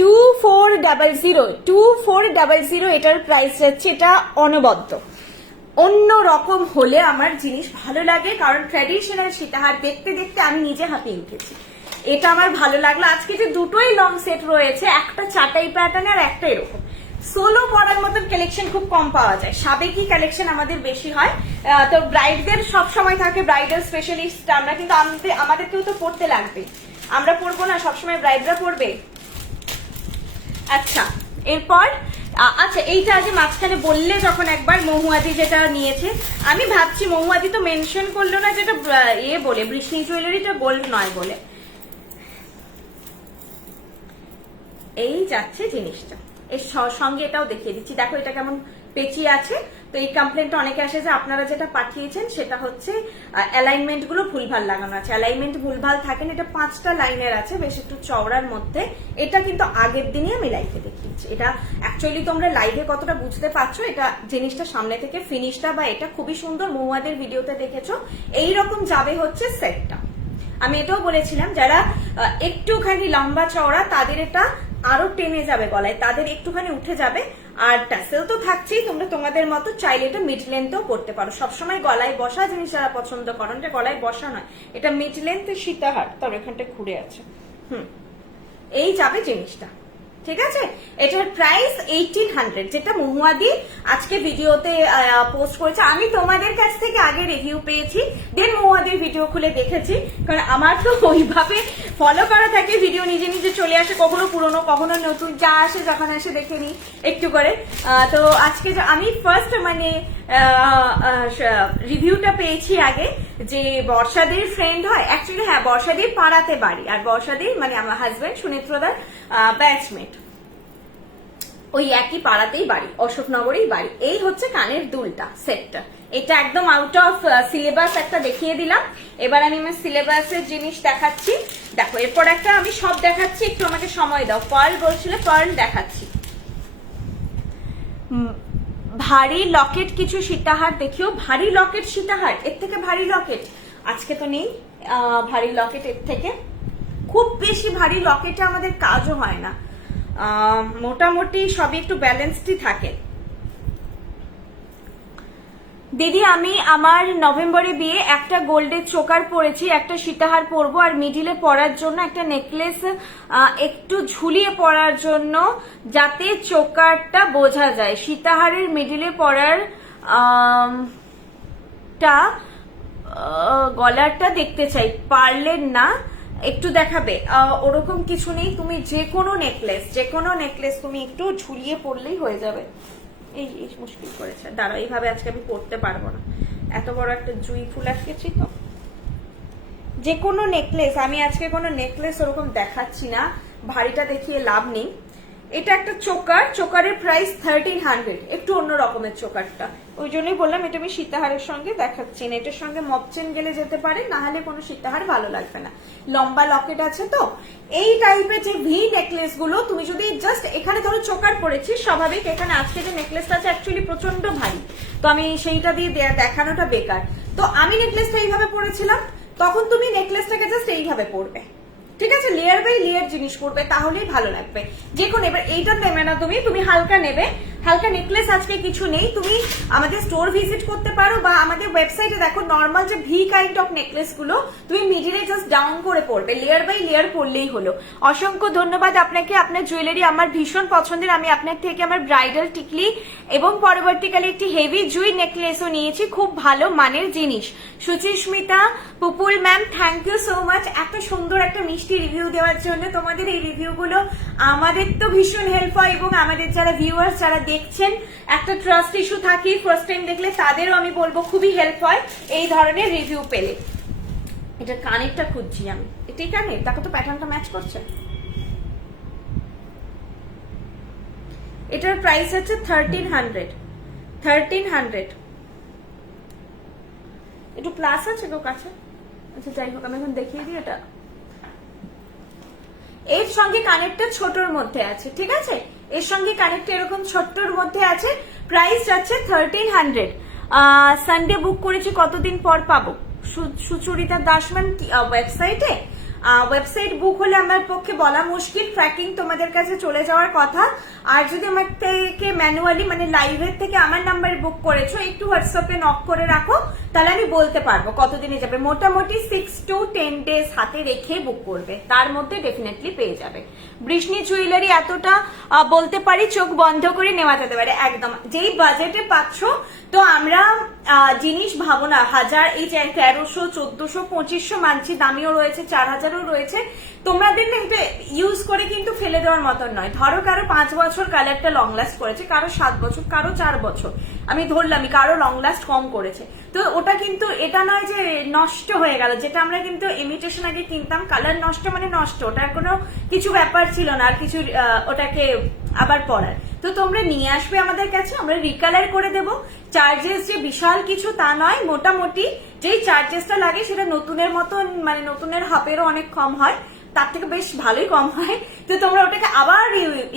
2400, এটার প্রাইস যাচ্ছে। এটা অনবদ্য, অন্য রকম হলে আমার জিনিস ভালো লাগে, কারণ ট্র্যাডিশনাল সীতাহার দেখতে দেখতে আমি নিজে হাঁপিয়ে উঠেছি। এটা আমার ভালো লাগলো। আজকে যে দুটোই লং সেট রয়েছে, একটা চাটাই প্যাটার্ন আর একটা এরকম। সোলো পরার মতন কালেকশন খুব কম পাওয়া যায়, সাবেকি কালেকশন আমাদের বেশি হয়। তো ব্রাইডদের সব সময় থাকে, ব্রাইডাল স্পেশালিস্ট আমরা, কিন্তু আমাদেরকেও তো পড়তে লাগবে, আমরা পড়বো না সবসময়, ব্রাইডরা পড়বে। আচ্ছা, এরপর আচ্ছা এইটা আগে মাঝখানে বললে যখন একবার মহুয়াদি যেটা নিয়েছে, আমি ভাবছি মহুয়াদি তো মেনশন করলো না, যেটা বলে বৃষ্ণি জুয়েলারিটা গোল্ড নয় বলে। এই যাচ্ছে জিনিসটা, এর সঙ্গে এটাও দেখিয়ে দিচ্ছি। দেখো এটা কেমন পেঁচিয়ে আছে। তো এই কমপ্লেনটা অনেকে আসে যে আপনারা যেটা পাঠিয়েছেন সেটা হচ্ছে অ্যালাইনমেন্ট গুলো ভুলভাল লাগানো আছে। অ্যালাইনমেন্ট ভুলভাল থাকে না, এটা 5টা লাইনের আছে, বেশ একটু চওড়ার মধ্যে। এটা কিন্তু আগের দিনই আমি লাইভে দেখিয়েছি। এটা অ্যাকচুয়ালি তোমরা লাইভে কতটা বুঝতে পারছো, এটা জিনিসটা সামনে থেকে ফিনিশটা বা এটা খুবই সুন্দর, মহুয়াদের ভিডিওতে দেখেছো। এইরকম যাবে হচ্ছে সেটটা। আমি এটাও বলেছিলাম যারা একটুখানি লম্বা চওড়া তাদের এটা আরো টেনে যাবে গলায়, তাদের একটুখানি উঠে যাবে। আর টাসেল তো থাকছেই, তোমরা তোমাদের মতো চাইলে এটা মিড লেন্থেও করতে পারো। সবসময় গলায় বসা জিনিস যারা পছন্দ করেন, এটা গলায় বসা নয়, এটা মিড লেন্থ সীতাহার। তবে এখানটা ঘুরে আছে, এই যাবে জিনিসটা। ঠিক আছে, এটার প্রাইস 1800, যেটা মহুয়াদি আজকে ভিডিওতে পোস্ট করেছে। আমি তোমাদের কাছ থেকে আগে রিভিউ পেয়েছি, দেন মহুয়াদির ভিডিও খুলে দেখেছি, কারণ আমার তো ওইভাবে ফলো করা থাকে, ভিডিও নিজে নিজে চলে আসে, কখনো পুরনো কখনো নতুন, যা আসে যখন আসে দেখে নিই একটু করে। তো আজকে আমি ফার্স্ট মানে রিভিউটা পেয়েছি আগে, যে বর্ষাদির ফ্রেন্ড হয় অ্যাকচুয়ালি, হ্যাঁ বর্ষাদির পাড়াতে বাড়ি, আর বর্ষাদির মানে আমার হাজবেন্ড সুনেত্রদার ব্যাচমেট, ওই একই পাড়াতেই বাড়ি, অশোকনগরেই বাড়ি। এই হচ্ছে কানের দুলটা সেটটা, এটা একদম আউট অফ সিলেবাস একটা দেখিয়ে দিলাম। এবার আমি আমার সিলেবাসের জিনিস দেখাচ্ছি, দেখো এরপর একটা আমি সব দেখাচ্ছি, একটু আমাকে সময় দাও। পার্ল বলছিল, পার্ল দেখাচ্ছি। ভারী লকেট কিছু সীতাহার দেখিও, ভারী লকেট সীতাহার, এর থেকে ভারী লকেট আজকে তো নেই। ভারী লকেট এর থেকে, খুব বেশি ভারী লকেটে আমাদের কাজও হয় না, মোটামুটি সবই একটু ব্যালেন্সডই থাকে। দিদি আমি আমার নভেম্বরে বিয়ে, একটা গোল্ডের চোকার পরেছি, একটা সীতাহার পরবো, আর মিডিলে পরার জন্য একটা নেকলেস একটু ঝুলিয়ে পরার জন্য, যাতে চোকারটা বোঝা যায়। সীতাহারের মিডিলে পরার গলারটা দেখতে চাই, পারলেন না একটু দেখাবে? ওরকম কিছু নেই, তুমি যে কোনো নেকলেস তুমি একটু ঝুলিয়ে পরলেই হয়ে যাবে। এই মুশকিল করেছে, দাঁড়াও এইভাবে আজকে আমি পড়তে পারবো না, এত বড় একটা জুই ফুল আটকেছি তো। যে কোনো নেকলেস, আমি আজকে কোনো নেকলেস ওরকম দেখাচ্ছি না, ভারীটা দেখিয়ে লাভ নেই। এটা একটা চোকার, চোকারের প্রাইস 1300, একটু অন্য রকমের চোকারটা, ওই জন্যই বললাম এটা আমি সীতাহারের সঙ্গে দেখাচ্ছি না। এটার সঙ্গে মপচেন গেলে যেতে পারে, না হলে কোনো সীতাহার ভালো লাগবে না। লম্বা লকেট আছে তো, এই টাইপের যে ভি নেকলেস গুলো তুমি যদি জাস্ট এখানে ধরো চোকার পরেছি স্বাভাবিক, এখানে আজকে যে নেকলেসটা আছে অ্যাকচুয়ালি প্রচন্ড ভারী, তো আমি সেইটা দিয়ে দেখানোটা বেকার। তো আমি নেকলেসটা এইভাবে পরেছিলাম, তখন তুমি নেকলেসটাকে জাস্ট এইভাবে পরবে, ঠিক আছে, লেয়ার বাই লেয়ার জিনিস পড়বে, তাহলেই ভালো লাগবে। যে কোনো, এবার এইটা নেবে না তুমি হালকা নেবে, হালকা নেকলেস আজকে কিছু নেই, তুমি আমাদের স্টোর ভিজিট করতে পারো, বা আমাদের ওয়েবসাইটে দেখো নর্মাল যে ভি কাইন্ড অফ নেকলেস গুলো তুমি মিডিলে জাস্ট ডাউন করে পড়বে, লেয়ার বাই লেয়ার পড়লেই হলো। অসংখ্য ধন্যবাদ আপনাকে, আপনার জুয়েলারি আমার ভীষণ পছন্দের। আমি আপনার থেকে আমার ব্রাইডাল টিকলি এবং পরবর্তীকালে একটি হেভি জুই নেকলেসও নিয়েছি, খুব ভালো মানের জিনিস। Suchismita, Pupul ma'am, thank you so much এত সুন্দর একটা মিষ্টি রিভিউ দেওয়ার জন্য। তোমাদের এই রিভিউগুলো আমাদের তো ভীষণ হেল্প হয়, এবং আমাদের যারা ভিউয়ার্স যারা দেখছেন, একটা ট্রাস্ট ইস্যু থাকে, ফার্স্ট টাইম দেখলে তাদেরও আমি বলবো খুবই হেল্প হয় এই ধরনের রিভিউ পেলে। এটা কানেরটা খুঁজছি আমি, এটাই কানের, দেখো তো প্যাটার্নটা ম্যাচ করছে। এটার প্রাইস হচ্ছে 1300। একটু প্লাস আছে গো কাছে, আচ্ছা যাই হোক আমি এখন দেখিয়ে দিই। এটা এর সঙ্গে কানেরটা ছোটর মধ্যে আছে, ঠিক আছে, এর সঙ্গে কানেরটা এরকম ছোট্টর মধ্যে আছে, প্রাইস যাচ্ছে 1300। সানডে বুক করেছি, কতদিন পর পাবো? সুচরিতা দাসম্যান ওয়েবসাইটে, ওয়েবসাইট বুক হলে আমার পক্ষে বলা মুশকিল, ট্র্যাকিং তোমাদের কাছে চলে যাওয়ার কথা। আর যদি আমার থেকে ম্যানুয়ালি মানে লাইভের থেকে আমার নাম্বারে বুক করেছো, একটু হোয়াটসঅ্যাপে নক করে রাখো, তাহলে আমি বলতে পারবো কতদিনে যাবে। মোটামুটি 6 to 10 days হাতে রেখে বুক করবে, তার মধ্যে ডেফিনেটলি পেয়ে যাবে। বৃষ্ণি জুয়েলারি এতটা বলতে পারি চোখ বন্ধ করে নেওয়া যেতে পারে, একদম যেই বাজেটে পাচ্ছ। তো আমরা জিনিস ভাবো না, হাজার এই 1300, 1400, 2500 মানছি, দামিও রয়েছে, 4000ও রয়েছে। তোমাদের না এটা ইউজ করে কিন্তু ফেলে দেওয়ার মতন নয়। ধরো কারো 5 বছর কালারটা লং লাস্ট করেছে, কারো 7 বছর, কারো 4 বছর, আমি ধরলামই, কারো লং লাস্ট কম করেছে। তো ওটা কিন্তু এটা নয় যে নষ্ট হয়ে গেল, যেটা আমরা কিন্তু ইমিটেশন আগে কিনতাম, কালার নষ্ট মানে নষ্ট, ওটার কোনো কিছু ব্যাপার ছিল না আর কিছু ওটাকে আবার পরার। তো তোমরা নিয়ে আসবে আমাদের কাছে, আমরা রিকালার করে দেব। চার্জেস যে বিশাল কিছু তা নয়, মোটামুটি যেই চার্জেসটা লাগে সেটা নতুনের মতন, মানে নতুনের হাফেরও অনেক কম হয়, তার থেকে বেশ ভালোই কম হয়। তো তোমরা ওটাকে আবার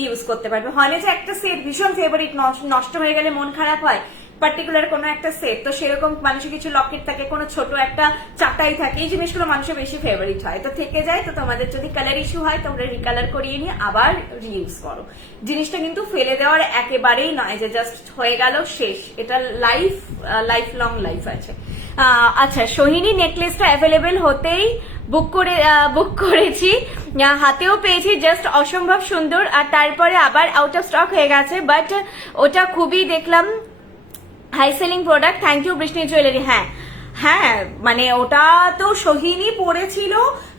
ইউজ করতে পারবে। হয় না যে একটা সেট ভীষণ ফেভারিট, নষ্ট হয়ে গেলে মন খারাপ হয়, পার্টিকুলার কোনো একটা সেট, তো সেরকম মানুষের কিছু লকেট থাকে, কোনো ছোট একটা চাটাই থাকে, এই জিনিসগুলো মানুষের বেশি ফেভারিট হয়, তো থেকে যায়। তো তোমাদের যদি কালার ইস্যু হয় তোমরা রিকালার করিয়ে নিয়ে আবার রিইউজ করো। জিনিসটা কিন্তু ফেলে দেওয়ার একেবারেই নয় যে জাস্ট হয়ে গেল শেষ, এটা লাইফ লং লাইফ আছে। আচ্ছা, সোহিনী নেকলেসটা অ্যাভেলেবেল হতেই বুক করেছি, হাতেও পেয়েছি, জাস্ট অসম্ভব সুন্দর, আর তারপরে আবার আউট অফ স্টক হয়ে গেছে, বাট ওটা খুবই দেখলাম high selling product. Thank you Brishti jewellery. হ্যাঁ মানে ওটা তো সোহিনী পরেছিল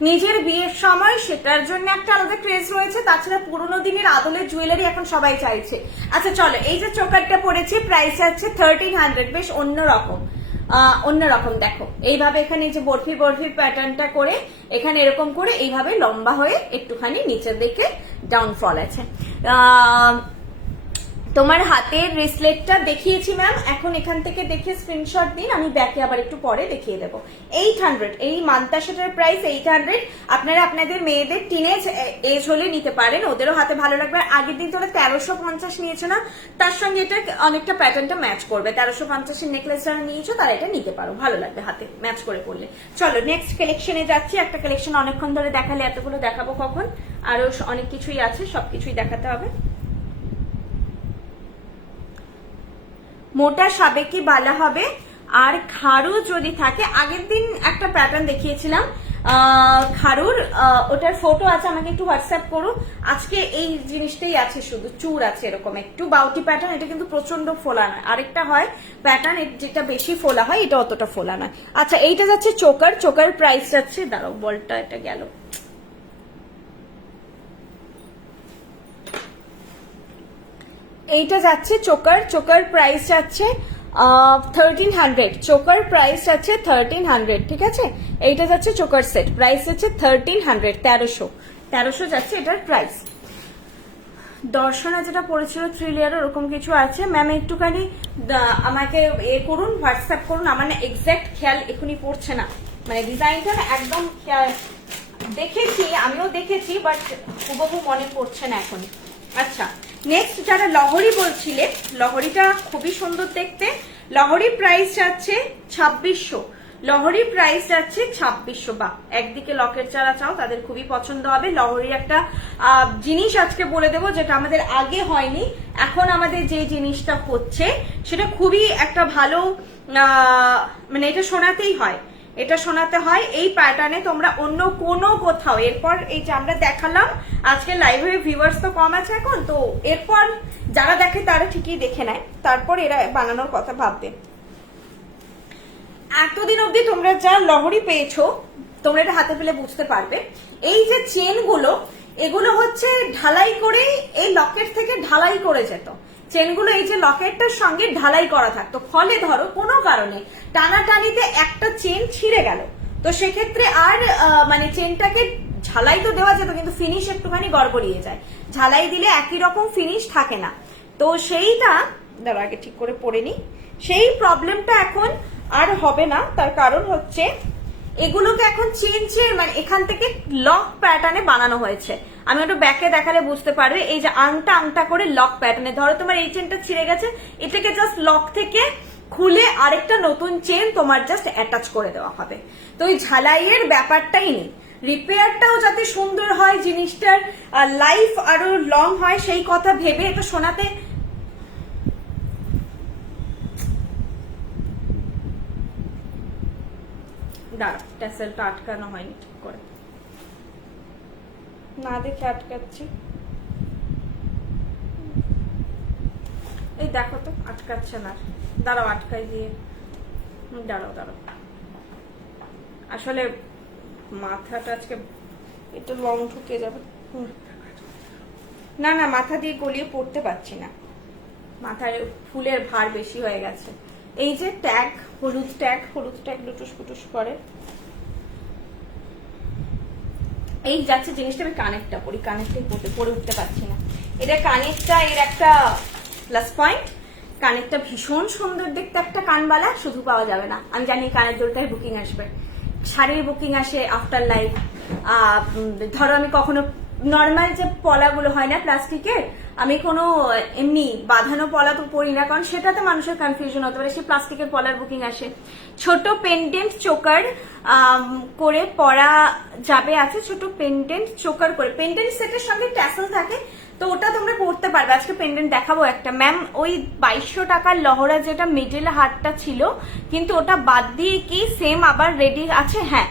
নিজের বিয়ের সময়, সেটার জন্য একটা আলাদা ক্রেজ রয়েছে, তাছাড়া পুরোনো দিনের আদলের জুয়েলারি এখন সবাই চাইছে। আচ্ছা চলো, এই যে চোকারটা পরেছি, প্রাইস আছে 1300, বেশ অন্যরকম দেখো, এইভাবে এখানে যে বরফি প্যাটার্নটা করে এখানে এরকম করে এইভাবে লম্বা হয়ে একটুখানি নিচের দিকে ডাউনফল আছে। তোমার হাতের রিসলেটটা দেখিয়েছি ম্যাম, এখন এখান থেকে দেখে স্ক্রিনশট দিন, আমি ব্যাকে আবার একটু পরে দেখিয়ে দেবো। 800, এই মান্তাসাটার প্রাইস 800। আপনারা আপনাদের মেয়েদের টিনেজ এজ হলে নিতে পারেন, ওদেরও হাতে ভালো লাগবে। আগের দিন তোরা 1350 নিয়েছো না, তার সঙ্গে এটা অনেকটা প্যাটার্নটা ম্যাচ করবে। 1350 নেকলেস যারা নিয়েছো তারা এটা নিতে পারো, ভালো লাগবে হাতে ম্যাচ করে পড়লে। চলো নেক্সট কালেকশনে যাচ্ছি। একটা কালেকশন অনেকক্ষণ ধরে দেখালে এতগুলো দেখাবো কখন, আরো অনেক কিছুই আছে, সবকিছুই দেখাতে হবে। মোটা সাবেকি বালা হবে, আর খারু যদি থাকে, আগের দিন একটা প্যাটার্ন দেখিয়েছিলাম খারুর, ওটার ফটো আছে, আমাকে একটু হোয়াটসঅ্যাপ করো। আজকে এই জিনিসটাই আছে, শুধু চূড় আছে এরকম একটু বাউটি প্যাটার্ন, এটা কিন্তু প্রচন্ড ফোলা নয়। আরেকটা হয় প্যাটার্ন যেটা বেশি ফোলা হয়, এটা অতটা ফোলা নয়। আচ্ছা এইটা যাচ্ছে চোকার প্রাইস যাচ্ছে, দাঁড়াও বলটা এটা গেল, এইটা যাচ্ছে চোকার প্রাইস যাচ্ছে 1300, চোকার প্রাইস যাচ্ছে 1300, ঠিক আছে। এইটা যাচ্ছে চোকার সেট, প্রাইস যাচ্ছে 1300, 1300 যাচ্ছে এটার প্রাইস। দর্শনা যেটা পড়েছিল 3 লেয়ার ওরকম কিছু আছে ম্যাম, একটুখানি আমাকে করুন, হোয়াটসঅ্যাপ করুন, আমার না এক্সাক্ট খেয়াল এখনই পড়ছে না, মানে ডিজাইনটা একদম দেখেছি, আমিও দেখেছি, বাট হুবহু মনে পড়ছে না এখনই। আচ্ছা নেক্সট যারা লহরি বলছিলে, লহরিটা খুবই সুন্দর দেখতে, লহরি প্রাইস যাচ্ছে 2600, লহরি প্রাইস যাচ্ছে 2600। বা একদিকে লকেট যারা চাও তাদের খুবই পছন্দ হবে। লহরির একটা জিনিস আজকে বলে দেবো যেটা আমাদের আগে হয়নি, এখন আমাদের যে জিনিসটা হচ্ছে সেটা খুবই একটা ভালো, মানে এটা শোনাতেই হয়, এটা শোনাতে হয়। এই প্যাটার্নে তোমরা অন্য কোনো কোথাও, এরপর এই যে আমরা দেখালাম আজকে লাইভে ভিউয়ার্স তো কম আছে এখন, তো এরপর যারা দেখে তারা ঠিকই দেখে নেয়, তারপর এরা বানানোর কথা ভাববে। এতদিন অবধি তোমরা যা লহরি পেয়েছো, তোমরা এটা হাতে পেলে বুঝতে পারবে। এই যে চেনগুলো, এগুলো হচ্ছে ঢালাই করে, এই লকেট থেকে ঢালাই করে যেত চেনগুলো, এই যে লকেটটার সঙ্গে ঢালাই করা থাকতো, ফলে ধরো কোনো কারণে টানাটানিতে একটা চেন ছিঁড়ে গেল, তো সেক্ষেত্রে আর মানে চেনটাকে ঝালাই তো দেওয়া যেত, কিন্তু ফিনিশ একটুখানি গড়বড়িয়ে যায়, ঝালাই দিলে একই রকম ফিনিশ থাকে না। তো সেইটা ধরো আগে ঠিক করে পড়ে নি, সেই প্রবলেমটা এখন আর হবে না। তার কারণ হচ্ছে এগুলোকে এখন মানে এখান থেকে লক প্যাটার্নে বানানো হয়েছে। আমি একটু ব্যাকে দেখালে বুঝতে পারবে, এই যে আংটা করে লক প্যাটার্নে, ধরো তোমার এই চেনটা ছিঁড়ে গেছে, এটাকে জাস্ট লক থেকে খুলে আরেকটা নতুন চেন তোমার জাস্ট অ্যাটাচ করে দেওয়া হবে। তো এই ঝালাইয়ের ব্যাপারটাই নেই, রিপেয়ারটাও যাতে সুন্দর হয়, জিনিসটার লাইফ আরো লং হয়, সেই কথা ভেবে এটা শোনাতে দাঁড়া, ট্যাসেলটা আটকানো হয়নি ঠিক করে, না দেখে আটকাচ্ছি, এই দেখো তো আটকাচ্ছে না, দাঁড়াও আটকাই দিয়ে, দাঁড়াও আসলে মাথাটা আজকে একটু লং ঢুকে যাবে, না মাথা দিয়ে গলিয়ে পড়তে পারছি না, মাথায় ফুলের ভার বেশি হয়ে গেছে। এই যে ট্যাগ, হলুদ ট্যাগ লুটুস পুটুস করে, এই যাচ্ছে জিনিসটা। আমি কানেরটা পরি, কানেরটাই পরে উঠতে পারছি না, এটা কানেরটা এর একটা প্লাস পয়েন্ট, কানেরটা ভীষণ সুন্দর দেখতে, একটা কানবালা শুধু পাওয়া যাবে না, আমি জানি কানের জোরটাই বুকিং আসবে, শাড়ির বুকিং আসে, আফটার লাইফ, ধরো আমি কখনো নর্মাল যে পলাগুলো হয় না প্লাস্টিকের, আমি কোনো এমনি বাঁধানো পলা তো পরি না, কারণ সেটাতে মানুষের কনফিউশন হতে পারে, সে প্লাস্টিকের পলার বুকিং আসে। ছোট পেন্ডেন্ট চোকার করে পরা যাবে আছে, ছোট পেন্ডেন্ট চোকার করে, পেন্ডেন্ট সেটের সঙ্গে ট্যাসেল থাকে, তো ওটা তোমরা পড়তে পারবে। আজকে পেন্ডেন্ট দেখাবো একটা। ম্যাম ওই 2200 টাকার লহরা যেটা মিডল হারটা ছিল, কিন্তু ওটা বাদ দিয়ে কি সেম আবার রেডি আছে? হ্যাঁ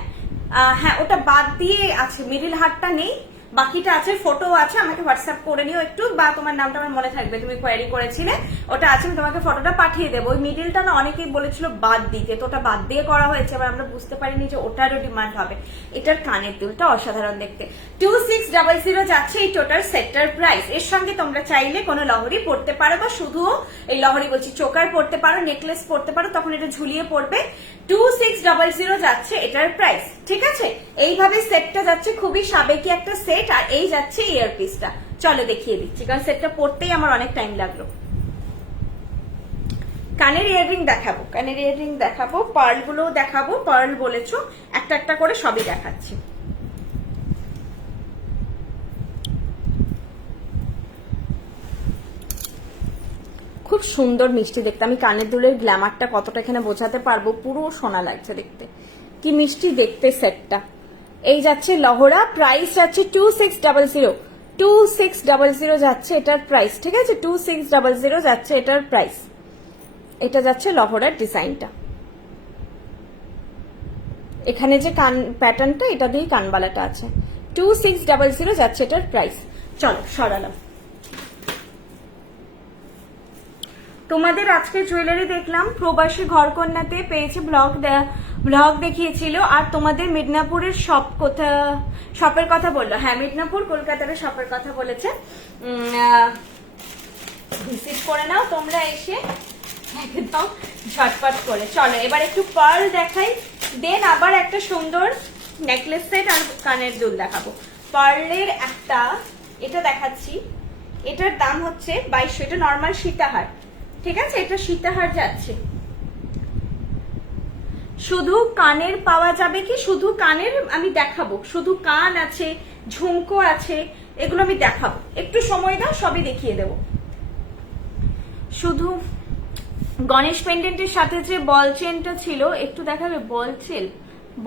হ্যাঁ, ওটা বাদ দিয়ে আছে, মিডল হারটা নেই, বাকিটা আছে, ফটো আছে, আমাকে হোয়াটসঅ্যাপ করে নিও একটু, বা তোমার নামটা আমার মনে থাকবে, তুমি কোয়ারি করেছিলে, ওটা আছে, আমি তোমাকে ফটোটা পাঠিয়ে দেবো। ওই মিডিলটা না অনেকেই বলেছিল বাদ দিতে, তো ওটা বাদ দিয়ে করা হয়েছে, এবার আমরা বুঝতে পারিনি যে ওটারও ডিমান্ড হবে। এটার কানের দুলটা অসাধারণ দেখতে, 2600 যাচ্ছে এই টোটাল সেটটার প্রাইস। এর সঙ্গে তোমরা চাইলে কোনো লহরি পড়তে পারো, বা শুধু এই লহরি বলছি চোকার পড়তে পারো, নেকলেস পড়তে পারো, তখন এটা ঝুলিয়ে পড়বে। 2600 যাচ্ছে এটার প্রাইস, ঠিক আছে? এইভাবে সেটটা যাচ্ছে, খুবই সাবেকি একটা সেট, আর এই যাচ্ছে ইয়ারপিসটা। চলো দেখিয়ে দিচ্ছি, কারণ সেটটা পড়তেই আমার অনেক টাইম লাগলো। কানের ইয়াররিং দেখাবো, কানের ইয়াররিং দেখাবো, পার্ল গুলোও দেখাবো, পার্ল বলেছো, একটা একটা করে সবই দেখাচ্ছি। খুব সুন্দর মিষ্টি দেখতে, আমি কানের দুলের গ্ল্যামারটা কতটা এখানে বোঝাতে পারবো, পুরো সোনা লাগছে দেখতে, কি মিষ্টি দেখতে সেটটা। এই যাচ্ছে লহরা, প্রাইস যাচ্ছে 2600, 2600 যাচ্ছে এটার প্রাইস, ঠিক আছে? 2600 যাচ্ছে এটার প্রাইস। এটা যাচ্ছে লহরার ডিজাইনটা, এখানে যে কান প্যাটার্নটা, এটা দিয়ে কানবালাটা আছে। 2600 যাচ্ছে এটার প্রাইস। চলো সরালাম। তোমাদের আজকে জুয়েলারি দেখলাম, প্রবাসী ঘরকন্যাতে পেয়েছে ব্লগ দেখিয়েছিল, আর তোমাদের মিদনাপুরের শপের কথা বললো। হ্যাঁ, মিদনাপুর কলকাতার শপের কথা বলেছে, ভিজিট করে নাও তোমরা এসে একদম ঝটপট করে। চলো এবার একটু পার্ল দেখাই, দেন আবার একটা সুন্দর নেকলেস সেট আর কানের দুল দেখাবো। পার্লের একটা এটা দেখাচ্ছি, এটার দাম হচ্ছে 2200, এটা নর্মাল সীতাহার, ঠিক আছে? এটা সীতাহার যাচ্ছে। শুধু কানের পাওয়া যাবে কি? শুধু কানের আমি দেখাবো, শুধু কান আছে, ঝুমকো আছে, এগুলো আমি দেখাবো, একটু সময় দাও, সবই দেখিয়ে দেবো। শুধু গণেশ পেন্ডেন্টের সাথে যে বল চেনটা ছিল, একটু দেখাবে।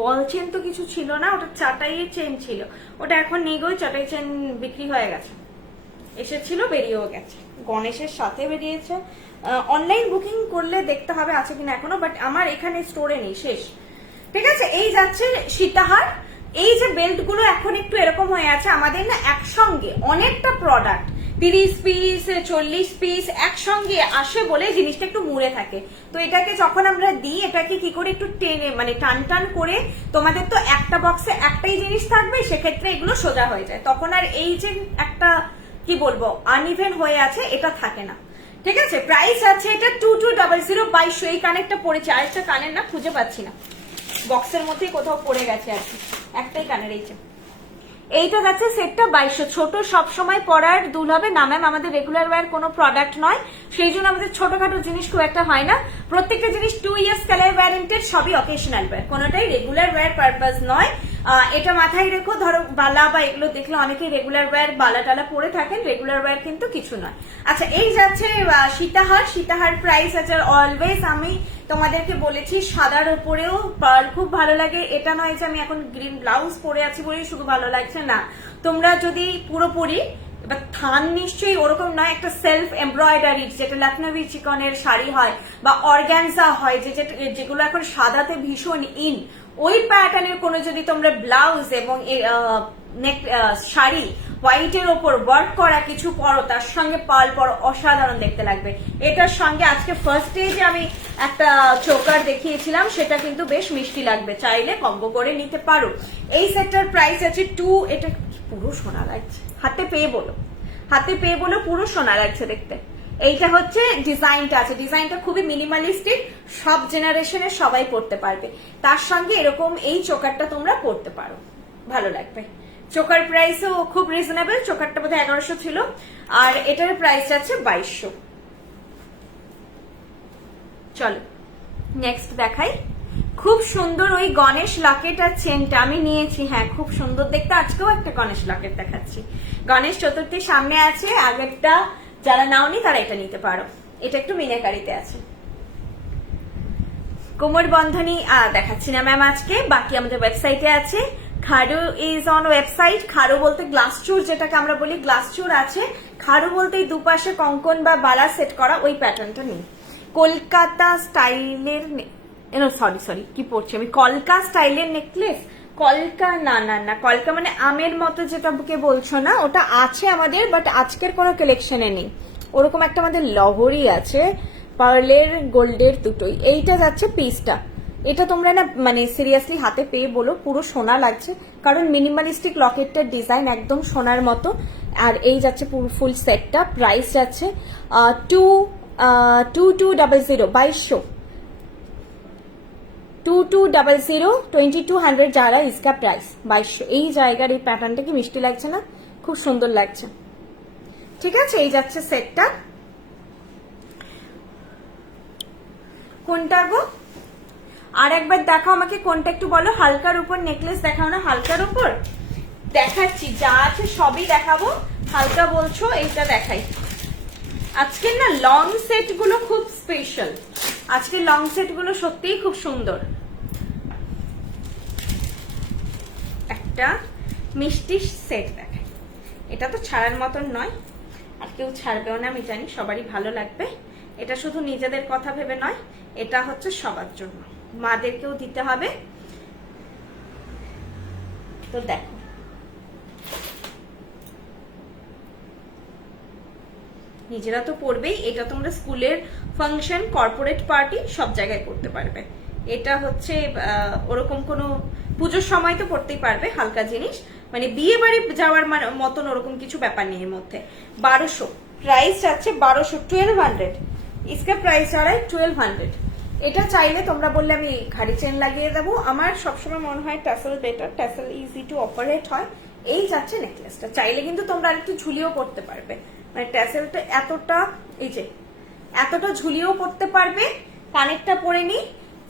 বল চেন তো কিছু ছিল না, ওটা চাটাইয়ের চেন ছিল, ওটা এখন নেই গো, চাটাই চেন বিক্রি হয়ে গেছে, এসেছিল বেরিয়েও গেছে, গণেশের সাথে বেরিয়েছে। অনলাইন বুকিং করলে দেখতে হবে আছে কিনা এখনো, বাট আমার এখানে স্টোরে নেই, শেষ, ঠিক আছে? এই যাচ্ছে সীতাহার। এই যে বেল্ট গুলো এখন একটু এরকম হয়ে আছে, আমাদের না একসঙ্গে অনেকটা প্রোডাক্ট 30 পিস 40 পিস একসঙ্গে আসে বলে জিনিসটা একটু মুড়ে থাকে, তো এটাকে যখন আমরা দিই, এটাকে কি করে একটু টেনে মানে টান করে, তোমাদের তো একটা বক্সে একটাই জিনিস থাকবে, সেক্ষেত্রে এগুলো সোজা হয়ে যায়, তখন আর এই যে একটা কি বলবো আনইভেন হয়ে আছে, এটা থাকে না, ঠিক আছে? প্রাইস আছে এটা 2200, 2200। এই কানেরটা পড়েছে, আরেকটা কানের না খুঁজে পাচ্ছি না, বক্সের মধ্যে কোথাও পড়ে গেছে আর কি, একটাই কানের। এইটা যাচ্ছে সেটটা 2200। ছোট সব সময় পরার দুল হবে না ম্যাম, আমাদের রেগুলার ওয়্যার কোনো প্রোডাক্ট নয়, সেই জন্য আমাদের ছোটখাটো জিনিস খুব একটা হয় না, প্রত্যেকটা জিনিস 2 ইয়ার্স কালার ওয়ারেন্টেড, সবই অকেশনাল ওয়্যার, কোনোটাই রেগুলার ওয়্যার পারপাস নয়। এটা মাথায় রেখো, ধরো বালা বা এগুলো দেখলে অনেকেই রেগুলার ওয়্যার বালা টালা পরে থাকেন, রেগুলার ওয়্যার কিন্তু কিছু নয়। আচ্ছা, এই যাচ্ছে সীতাহার প্রাইস আছে অলওয়েজ, আমি তোমাদেরকে বলেছি সাদার উপরেও পার্ল খুব ভালো লাগে, এটা নয় যে আমি এখন গ্রিন ব্লাউজ পরে আছি বলেই শুধু ভালো লাগছে না, তোমরা যদি পুরোপুরি, এবার থান নিশ্চয়ই ওরকম নয়, একটা সেলফ এমব্রয়ডারি যেটা লখনভি চিকনের শাড়ি হয় বা অর্গানজা হয়, যেগুলো এখন সাদাতে ভীষণ ইন, ওই প্যাটার্নের কোনো যদি তোমরা ব্লাউজ এবং শাড়ি হোয়াইটের ওপর ওয়ার্ক করা কিছু পরো, তার সঙ্গে পার্ল পরো, অসাধারণ দেখতে লাগবে। এটার সঙ্গে আজকে ফার্স্টে যে আমি একটা চোকার দেখিয়েছিলাম, সেটা কিন্তু বেশ মিষ্টি লাগবে, চাইলে কম্বো করে নিতে পারো। এই সেটটার প্রাইস আছে 2, এটা পুরো সোনা লাগছে, হাতে পেয়ে বলো পুরো সোনা লাগছে দেখতে। এইটা হচ্ছে ডিজাইনটা আছে, ডিজাইনটা খুবই মিনিমালিস্টিক, সব জেনারেশনের সবাই পড়তে পারবে, তার সঙ্গে এরকম এই চোকারটা তোমরা পড়তে পারো, ভালো লাগবে। চোকার প্রাইসও খুব রিজনেবল, চোকারটা বোধহয় 1100 ছিল, আর এটার প্রাইস আছে 2200। চলো নেক্সট দেখাই, খুব সুন্দর ওই গণেশ লকেট আর চেনটা আমি নিয়েছি। হ্যাঁ, খুব সুন্দর দেখতে। আজকেও একটা গণেশ লকেট দেখাচ্ছি। গণেশ চতুর্থীর সামনে আছে, আগেরটা যারা নাওনি তারা এটা নিতে পারো। এটা একটু মিনাকারিতে আছে। কোমর বন্ধনী দেখাচ্ছি না ম্যাম আজকে, বাকি আমাদের ওয়েবসাইটে আছে। খারু ইজ অন ওয়েবসাইট। খারু বলতে গ্লাস চুর, যেটাকে আমরা বলি গ্লাস চুর আছে। খারু বলতে এই দুপাশে কঙ্কন বা বালা সেট করা ওই প্যাটার্নটা নেই। কলকাতা স্টাইলের সরি কি পড়ছি আমি, কলকা স্টাইলের নেকলেস। কলকা না না না, কলকা মানে আমের মতো যেটাকে বলছো না, ওটা আছে আমাদের, বাট আজকের কোনো কালেকশনে নেই। ওরকম একটা আমাদের লহরি আছে, পার্লের গোল্ডের দুটোই। এইটা যাচ্ছে পিসটা, এটা তোমরা না মানে সিরিয়াসলি হাতে পেয়ে বলো পুরো সোনা লাগছে, কারণ মিনিমালিস্টিক লকেটটার ডিজাইন একদম সোনার মতো। আর এই যাচ্ছে পুরো ফুল সেটটা। প্রাইস যাচ্ছে 2200 2200 2200 যারা ইসকা প্রাইস 2200। এই জায়গার এই প্যাটার্নটা কি মিষ্টি লাগছে না? খুব সুন্দর লাগছে। ঠিক আছে, এই যাচ্ছে সেটটা। কোনটা গো? আর একবার দেখাও আমাকে, কোনটা একটু বলো। হালকার উপর নেকলেস দেখাও না, হালকার উপর দেখাচ্ছি, যা আছে সবই দেখাবো। হালকা বলছো, এইটা দেখাই। আজকের না লং সেট গুলো খুব স্পেশাল, আজকের লং সেট গুলো সত্যিই খুব সুন্দর। একটা মিষ্টি সেট দেখাই, এটা তো ছাড়ার মতন নয়, আর কেউ ছাড়বেও না আমি জানি, সবারই ভালো লাগবে। এটা শুধু নিজেদের কথা ভেবে নয়, এটা হচ্ছে সবার জন্য, মাদেরকেও দিতে হবে। তো দেখো, নিজেরা তো পড়বেই, এটা তোমরা স্কুলের ফাংশন, কর্পোরেট পার্টি সব জায়গায় করতে পারবে। এটা হচ্ছে ওরকম কোনো পুজোর সময় তো পড়তেই পারবে হালকা জিনিস, মানে বিয়ে বাড়ি যাওয়ার মতন ওরকম কিছু ব্যাপার নেই এর মধ্যে। 1200 প্রাইস যাচ্ছে, 1200 1200 इसका প্রাইস দাঁড়ায় 1200। এটা চাইলে তোমরা বললে আমি ঘাড়ি চেন লাগিয়ে দেবো। আমার সবসময় মনে হয় tassel better, tassel easy to operate হয়। এই যাচ্ছে নেকলেসটা, চাইলে কিন্তু তোমরা আরেকটু ঝুলিয়েও পড়তে পারবে, মানে ট্যাসেলটা এতটা, এই যে এতটা ঝুলিয়েও পড়তে পারবে। কানেরটা পরে নি,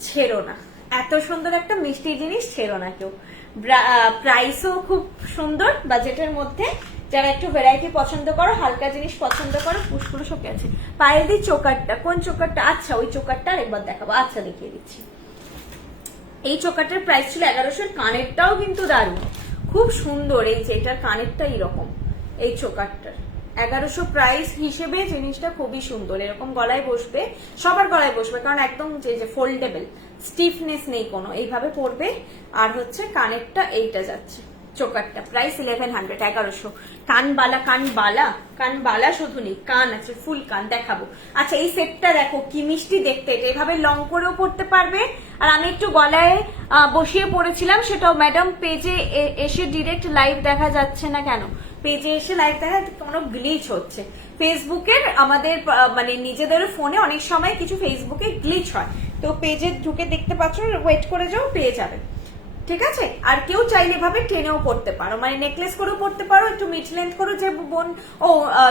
ছেড়ো না, এত সুন্দর একটা মিষ্টি জিনিস ছেড়ো না কেউ। প্রাইসও খুব সুন্দর, বাজেটের মধ্যে। যারা একটু ভ্যারাইটি পছন্দ করো, হালকা জিনিস পছন্দ করো, পুষ্পুর সব আছে। পায়ে দি চোকারটা, কোন চোকারটা? আচ্ছা ওই চোকারটা আরেকবার দেখাবো, আচ্ছা দেখিয়ে দিচ্ছি। এই চোকারটার প্রাইস ছিল 1100। কানেরটাও কিন্তু দারুণ, খুব সুন্দর। এই যে এটার কানেরটা এইরকম, এই চোকারটার 1100 প্রাইস হিসেবে জিনিসটা খুবই সুন্দর। এরকম গলায় বসবে, সবার গলায় বসবে, কারণ একদম যে ফোল্ডেবল, স্টিফনেস নেই কোনো, এইভাবে পরবে। আর হচ্ছে কানেরটা এইটা যাচ্ছে, চোকারটা প্রাইস 1100, 1100। কানবালা, কানবালা, কানবালা শুধু নেই, কান আছে, ফুল কান দেখাবো। আচ্ছা এই সেটটা দেখো কি মিষ্টি দেখতে, এটা এভাবে লং করেও পড়তে পারবে। আর আমি একটু গলায় বসিয়ে পড়েছিলাম, সেটাও ম্যাডাম পেজে এসে ডিরেক্ট লাইভ দেখা যাচ্ছে না কেন? পেজে এসে লাইভ দেখা কোনো গ্লিচ হচ্ছে ফেসবুকের, আমাদের মানে নিজেদের ফোনে অনেক সময় কিছু ফেসবুকে গ্লিচ হয়, তো পেজে ঢুকে দেখতে পাচ্ছ, ওয়েট করে যাও, পেয়ে যাবে। ঠিক আছে, আর কেউ চাইলে ভাবে টেনেও পড়তে পারো, মানে নেকলেস করেও পড়তে পারো, একটু মিড লেন্থ করো। যে বোন, ও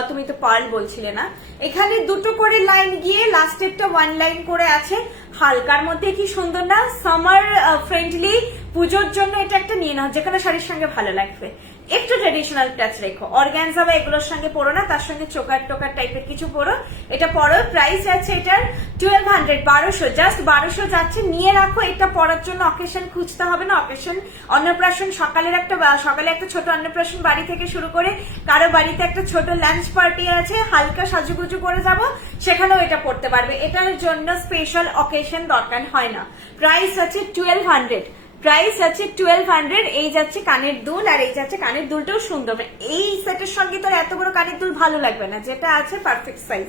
তুমি তো পার্ল বলছিলে না, এখানে দুটো করে লাইন গিয়ে লাস্টেরটা 1 লাইন করে আছে। হালকার মধ্যে কি সুন্দর না, সামার ফ্রেন্ডলি, পুজোর জন্য এটা একটা নিয়ে নাও, যেখানে শাড়ির সঙ্গে ভালো লাগবে। একটু ট্রেডিশনাল টাচ রেখো, অর্গানজা বা এগুলোর সঙ্গে পরো না, তার সঙ্গে চোকার টোকার টাইপের কিছু পরো, এটা পরো। প্রাইস আছে এটার 1200, 1200, জাস্ট 1200 যাচ্ছে। নিয়ে রাখো, এটা পরার জন্য অকেশন খুঁজতে হবে না। অকেশন, অন্নপ্রাশন, সকালে একটা ছোট অন্নপ্রাশন বাড়ি থেকে শুরু করে কারো বাড়িতে একটা ছোট লাঞ্চ পার্টি আছে, হালকা সাজুগুজু করে যাব, সেখানেও এটা পড়তে পারবে। এটার জন্য স্পেশাল অকেশন দরকার হয় না। প্রাইস আছে 1200, প্রাইস আছে 1200। এই যাচ্ছে কানের দুল, আর এই যাচ্ছে কানের দুলটাও সুন্দর। এই সেটের সঙ্গে তোর এত বড় কানের দুল ভালো লাগবে না, যেটা আছে পারফেক্ট সাইজ।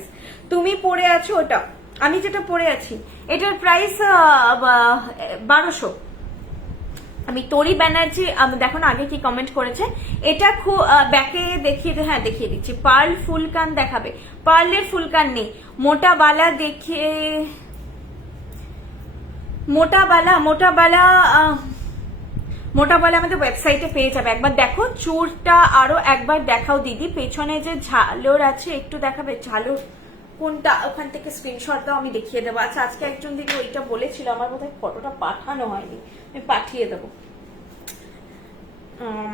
তুমি পরে আছো ওটা, আমি যেটা পরে আছি, এটার প্রাইস 1200। আমি তরি ব্যানার্জি, দেখো না আগে কি কমেন্ট করেছে। এটা খুব ব্যাকে দেখিয়ে, হ্যাঁ দেখিয়ে দিচ্ছি। পার্ল ফুলকান দেখাবে, পার্লের ফুলকান নেই। মোটা বালা দেখে, মোটা বালা আমাদের ওয়েবসাইটে পেয়ে যাবে, একবার দেখো। চুরটা আরো একবার দেখাও দিদি, পেছনে যে ঝালর আছে একটু দেখাবে। কোনটা ওখান থেকে স্ক্রিনশট দাও, আমি দেখিয়ে দেবো। আচ্ছা আজকে একজন দিদি ওইটা বলেছিল, আমার বোধহয় ফটোটা পাঠানো হয়নি, আমি পাঠিয়ে দেবো।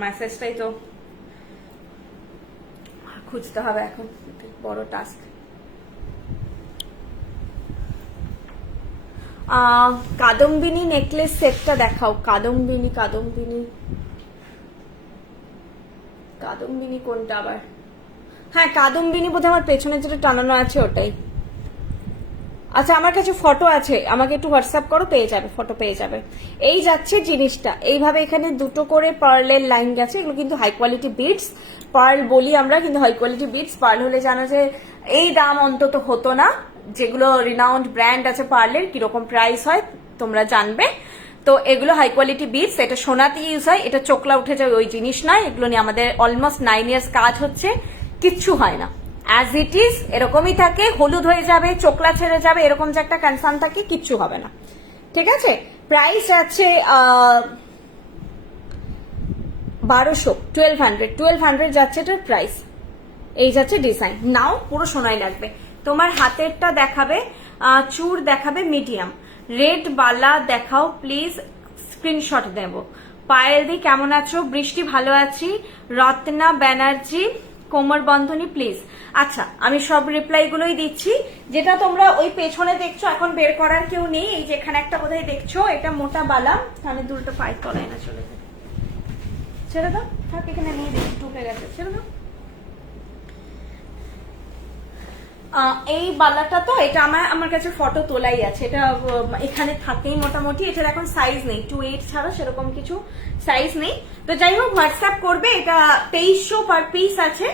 মেসেজটাই তো খুঁজতে হবে এখন, বড় টাস্ক। কাদম্বিনী নেকলেস সেটটা দেখাও। কাদম্বিনী কাদম্বিনী কাদম্বিনী কোনটা আবার? হ্যাঁ কাদম্বিনী বোধহয় আমার পেছনে যেটা টানানো আছে ওটাই। আচ্ছা আমার কাছে ফটো আছে, আমাকে একটু হোয়াটসঅ্যাপ করো, পেয়ে যাবে, ফটো পেয়ে যাবে। এই যাচ্ছে জিনিসটা এইভাবে, এখানে দুটো করে পার্লের লাইন গেছে, এগুলো কিন্তু হাই কোয়ালিটি বিটস। পার্ল বলি আমরা, কিন্তু হাই কোয়ালিটি বিটস। পার্ল হলে জানো যে এই দাম অন্তত হতো না। যেগুলো রিনাউন্ড ব্র্যান্ড আছে পার্লের, কিরকম প্রাইস হয় তোমরা জানবে। তো এগুলো হাই কোয়ালিটি বিটস, এটা সোনাতে ইউজ হয়, এটা চোখলা উঠে যায় ওই জিনিস নয়। এগুলো নিয়ে আমাদের অলমোস্ট 9 ইয়ার্স কাজ হচ্ছে, কিচ্ছু হয় না, অ্যাজ ইট ইজ এরকমই থাকে। হলুদ হয়ে যাবে, চোখলা ছেড়ে যাবে, এরকম যে একটা কনসার্ন থাকে, কিচ্ছু হবে না। ঠিক আছে, প্রাইস আছে 1200, 1200 যাচ্ছে এটার প্রাইস। এই যাচ্ছে ডিজাইন। নাও পুরো সোনাই লাগবে। তোমার হাতেরটা দেখাবে, চূড় দেখাবে মিডিয়াম, রেড বালা দেখাও প্লিজ, স্ক্রিনশট দেব। পায়েল দি কেমন আছো? বৃষ্টি ভালো আছি। রত্না ব্যানার্জি কোমর বন্ধনী প্লিজ। আচ্ছা আমি সব রিপ্লাই গুলোই দিচ্ছি। যেটা তোমরা ওই পেছনে দেখছো, এখন বের করার কেউ নেই। এই যে এখানে একটা বোধহয় দেখছো, এটা মোটা বালা, কানে দুলটা পায়ের তলায় না চলে যায়, ছেড়ে দাও, থাক এখানে নিয়ে দেখি, টুকে গেছে, ছেড়ে দাও। এই বালাটা তো এটা আমার কাছে ফটো তোলাই আছে, এটা এখানে থাকেই মোটামুটি। এটার এখন সাইজ নেই, 2.8 ছাড়া সেরকম কিছু সাইজ নেই। তো যাই হোক হোয়াটসঅ্যাপ করবে। এটা 2300 পার পিস আছে,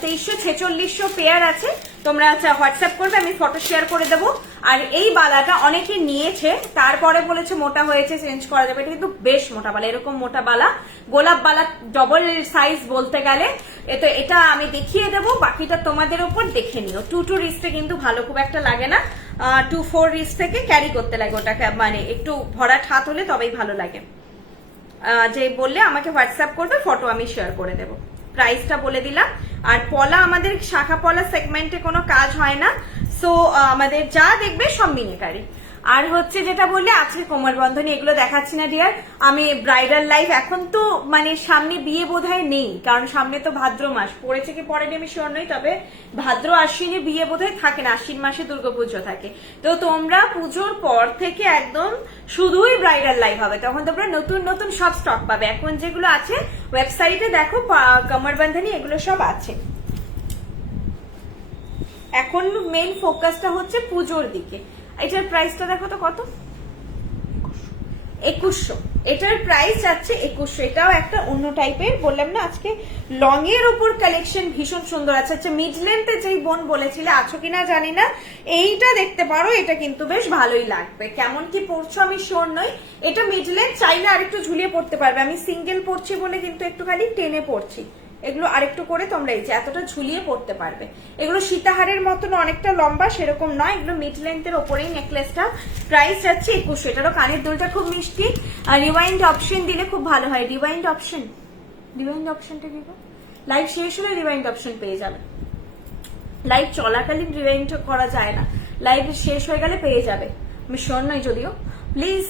2300-4600 পেয়ার আছে। তোমরা হোয়াটসঅ্যাপ করবে, আমি ফটো শেয়ার করে দেবো। আর এই বালাটা অনেকে নিয়েছে, তারপরে বলেছে মোটা হয়েছে, চেঞ্জ করা যাবে। এটা কিন্তু বেশ মোটা বালা, এরকম মোটা বালা, গোলাপ বালা ডবল সাইজ বলতে গেলে। এটা আমি দেখিয়ে দেবো, বাকিটা তোমাদের উপর দেখে নিও। 2 রিস্টে কিন্তু ভালো খুব একটা লাগে না, 2-4 রিস্ট থেকে ক্যারি করতে লাগে ওটাকে, মানে একটু ভরাট হাত হলে তবেই ভালো লাগে। যে বললে আমাকে হোয়াটসঅ্যাপ করবে, ফটো আমি শেয়ার করে দেবো। প্রাইসটা বলে দিলাম। আর পলা আমাদের শাখা পলা সেগমেন্টে কোনো কাজ হয় না, সো আমাদের যা দেখবে সব মিনিকারি। আর হচ্ছে যেটা বললে আজকে কোমর বন্ধনী, এগুলো দেখাচ্ছি না ডিয়ার, আমি ব্রাইডাল লাইফ। এখন তো মানে সামনে বিয়ে বোধহয় নেই, কারণ সামনে তো ভাদ্র মাস পড়েছে কি পরেনি আমি শিওর নই, তবে ভাদ্র আশ্বিনে বিয়ে বোধহয় থাকে না, আশ্বিন মাসে দুর্গাপুজো থাকে। তো তোমরা পুজোর পর থেকে একদম শুধুই ব্রাইডাল লাইফ হবে, তখন তোমরা নতুন নতুন সব স্টক পাবে। এখন যেগুলো আছে ওয়েবসাইটে দেখো, কোমর বন্ধনী এগুলো সব আছে। এখন মেইন ফোকাসটা হচ্ছে পুজোর দিকে। এটার প্রাইসটা দেখো তো কত, 2100। এটার প্রাইস যাচ্ছে 2100। এটাও একটা অন্য টাইপের, বললাম না আজকে লং এর উপর কালেকশন ভীষণ সুন্দর আছে। আচ্ছা মিড লেন্থে যেই বোন বলেছিলে আছো কিনা জানি না, এইটা দেখতে পারো, এটা কিন্তু বেশ ভালোই লাগবে। কেমন কি পড়ছো আমি শিওর নই। এটা মিড লেন্থ, চাইলে আরেকটু ঝুলিয়ে পড়তে পারবে। আমি সিঙ্গেল পড়ছি বলে কিন্তু একটুখানি টেনে পড়ছি, এগুলো আরেকটু করে তোমরা এই যে এতটা ঝুলিয়ে পড়তে পারবে। এগুলো সীতাহারের মতন অনেকটা লম্বা, সেরকম নয়, এগুলো মিড লেন্থের ওপরেই নেকলেসটা। প্রাইস যাচ্ছে 2100। এটারও কানের দুলটা খুব মিষ্টি। রিওয়াইন্ড অপশন দিলে খুব ভালো হয়। রিওয়াইন্ড অপশনটা দিব, লাইভ শেষ হলে রিওয়াইন্ড অপশন পেয়ে যাবে। লাইভ চলাকালীন রিওয়াইন্ড করা যায় না, লাইভ শেষ হয়ে গেলে পেয়ে যাবে। আমি শিওর নই যদিও। প্লিজ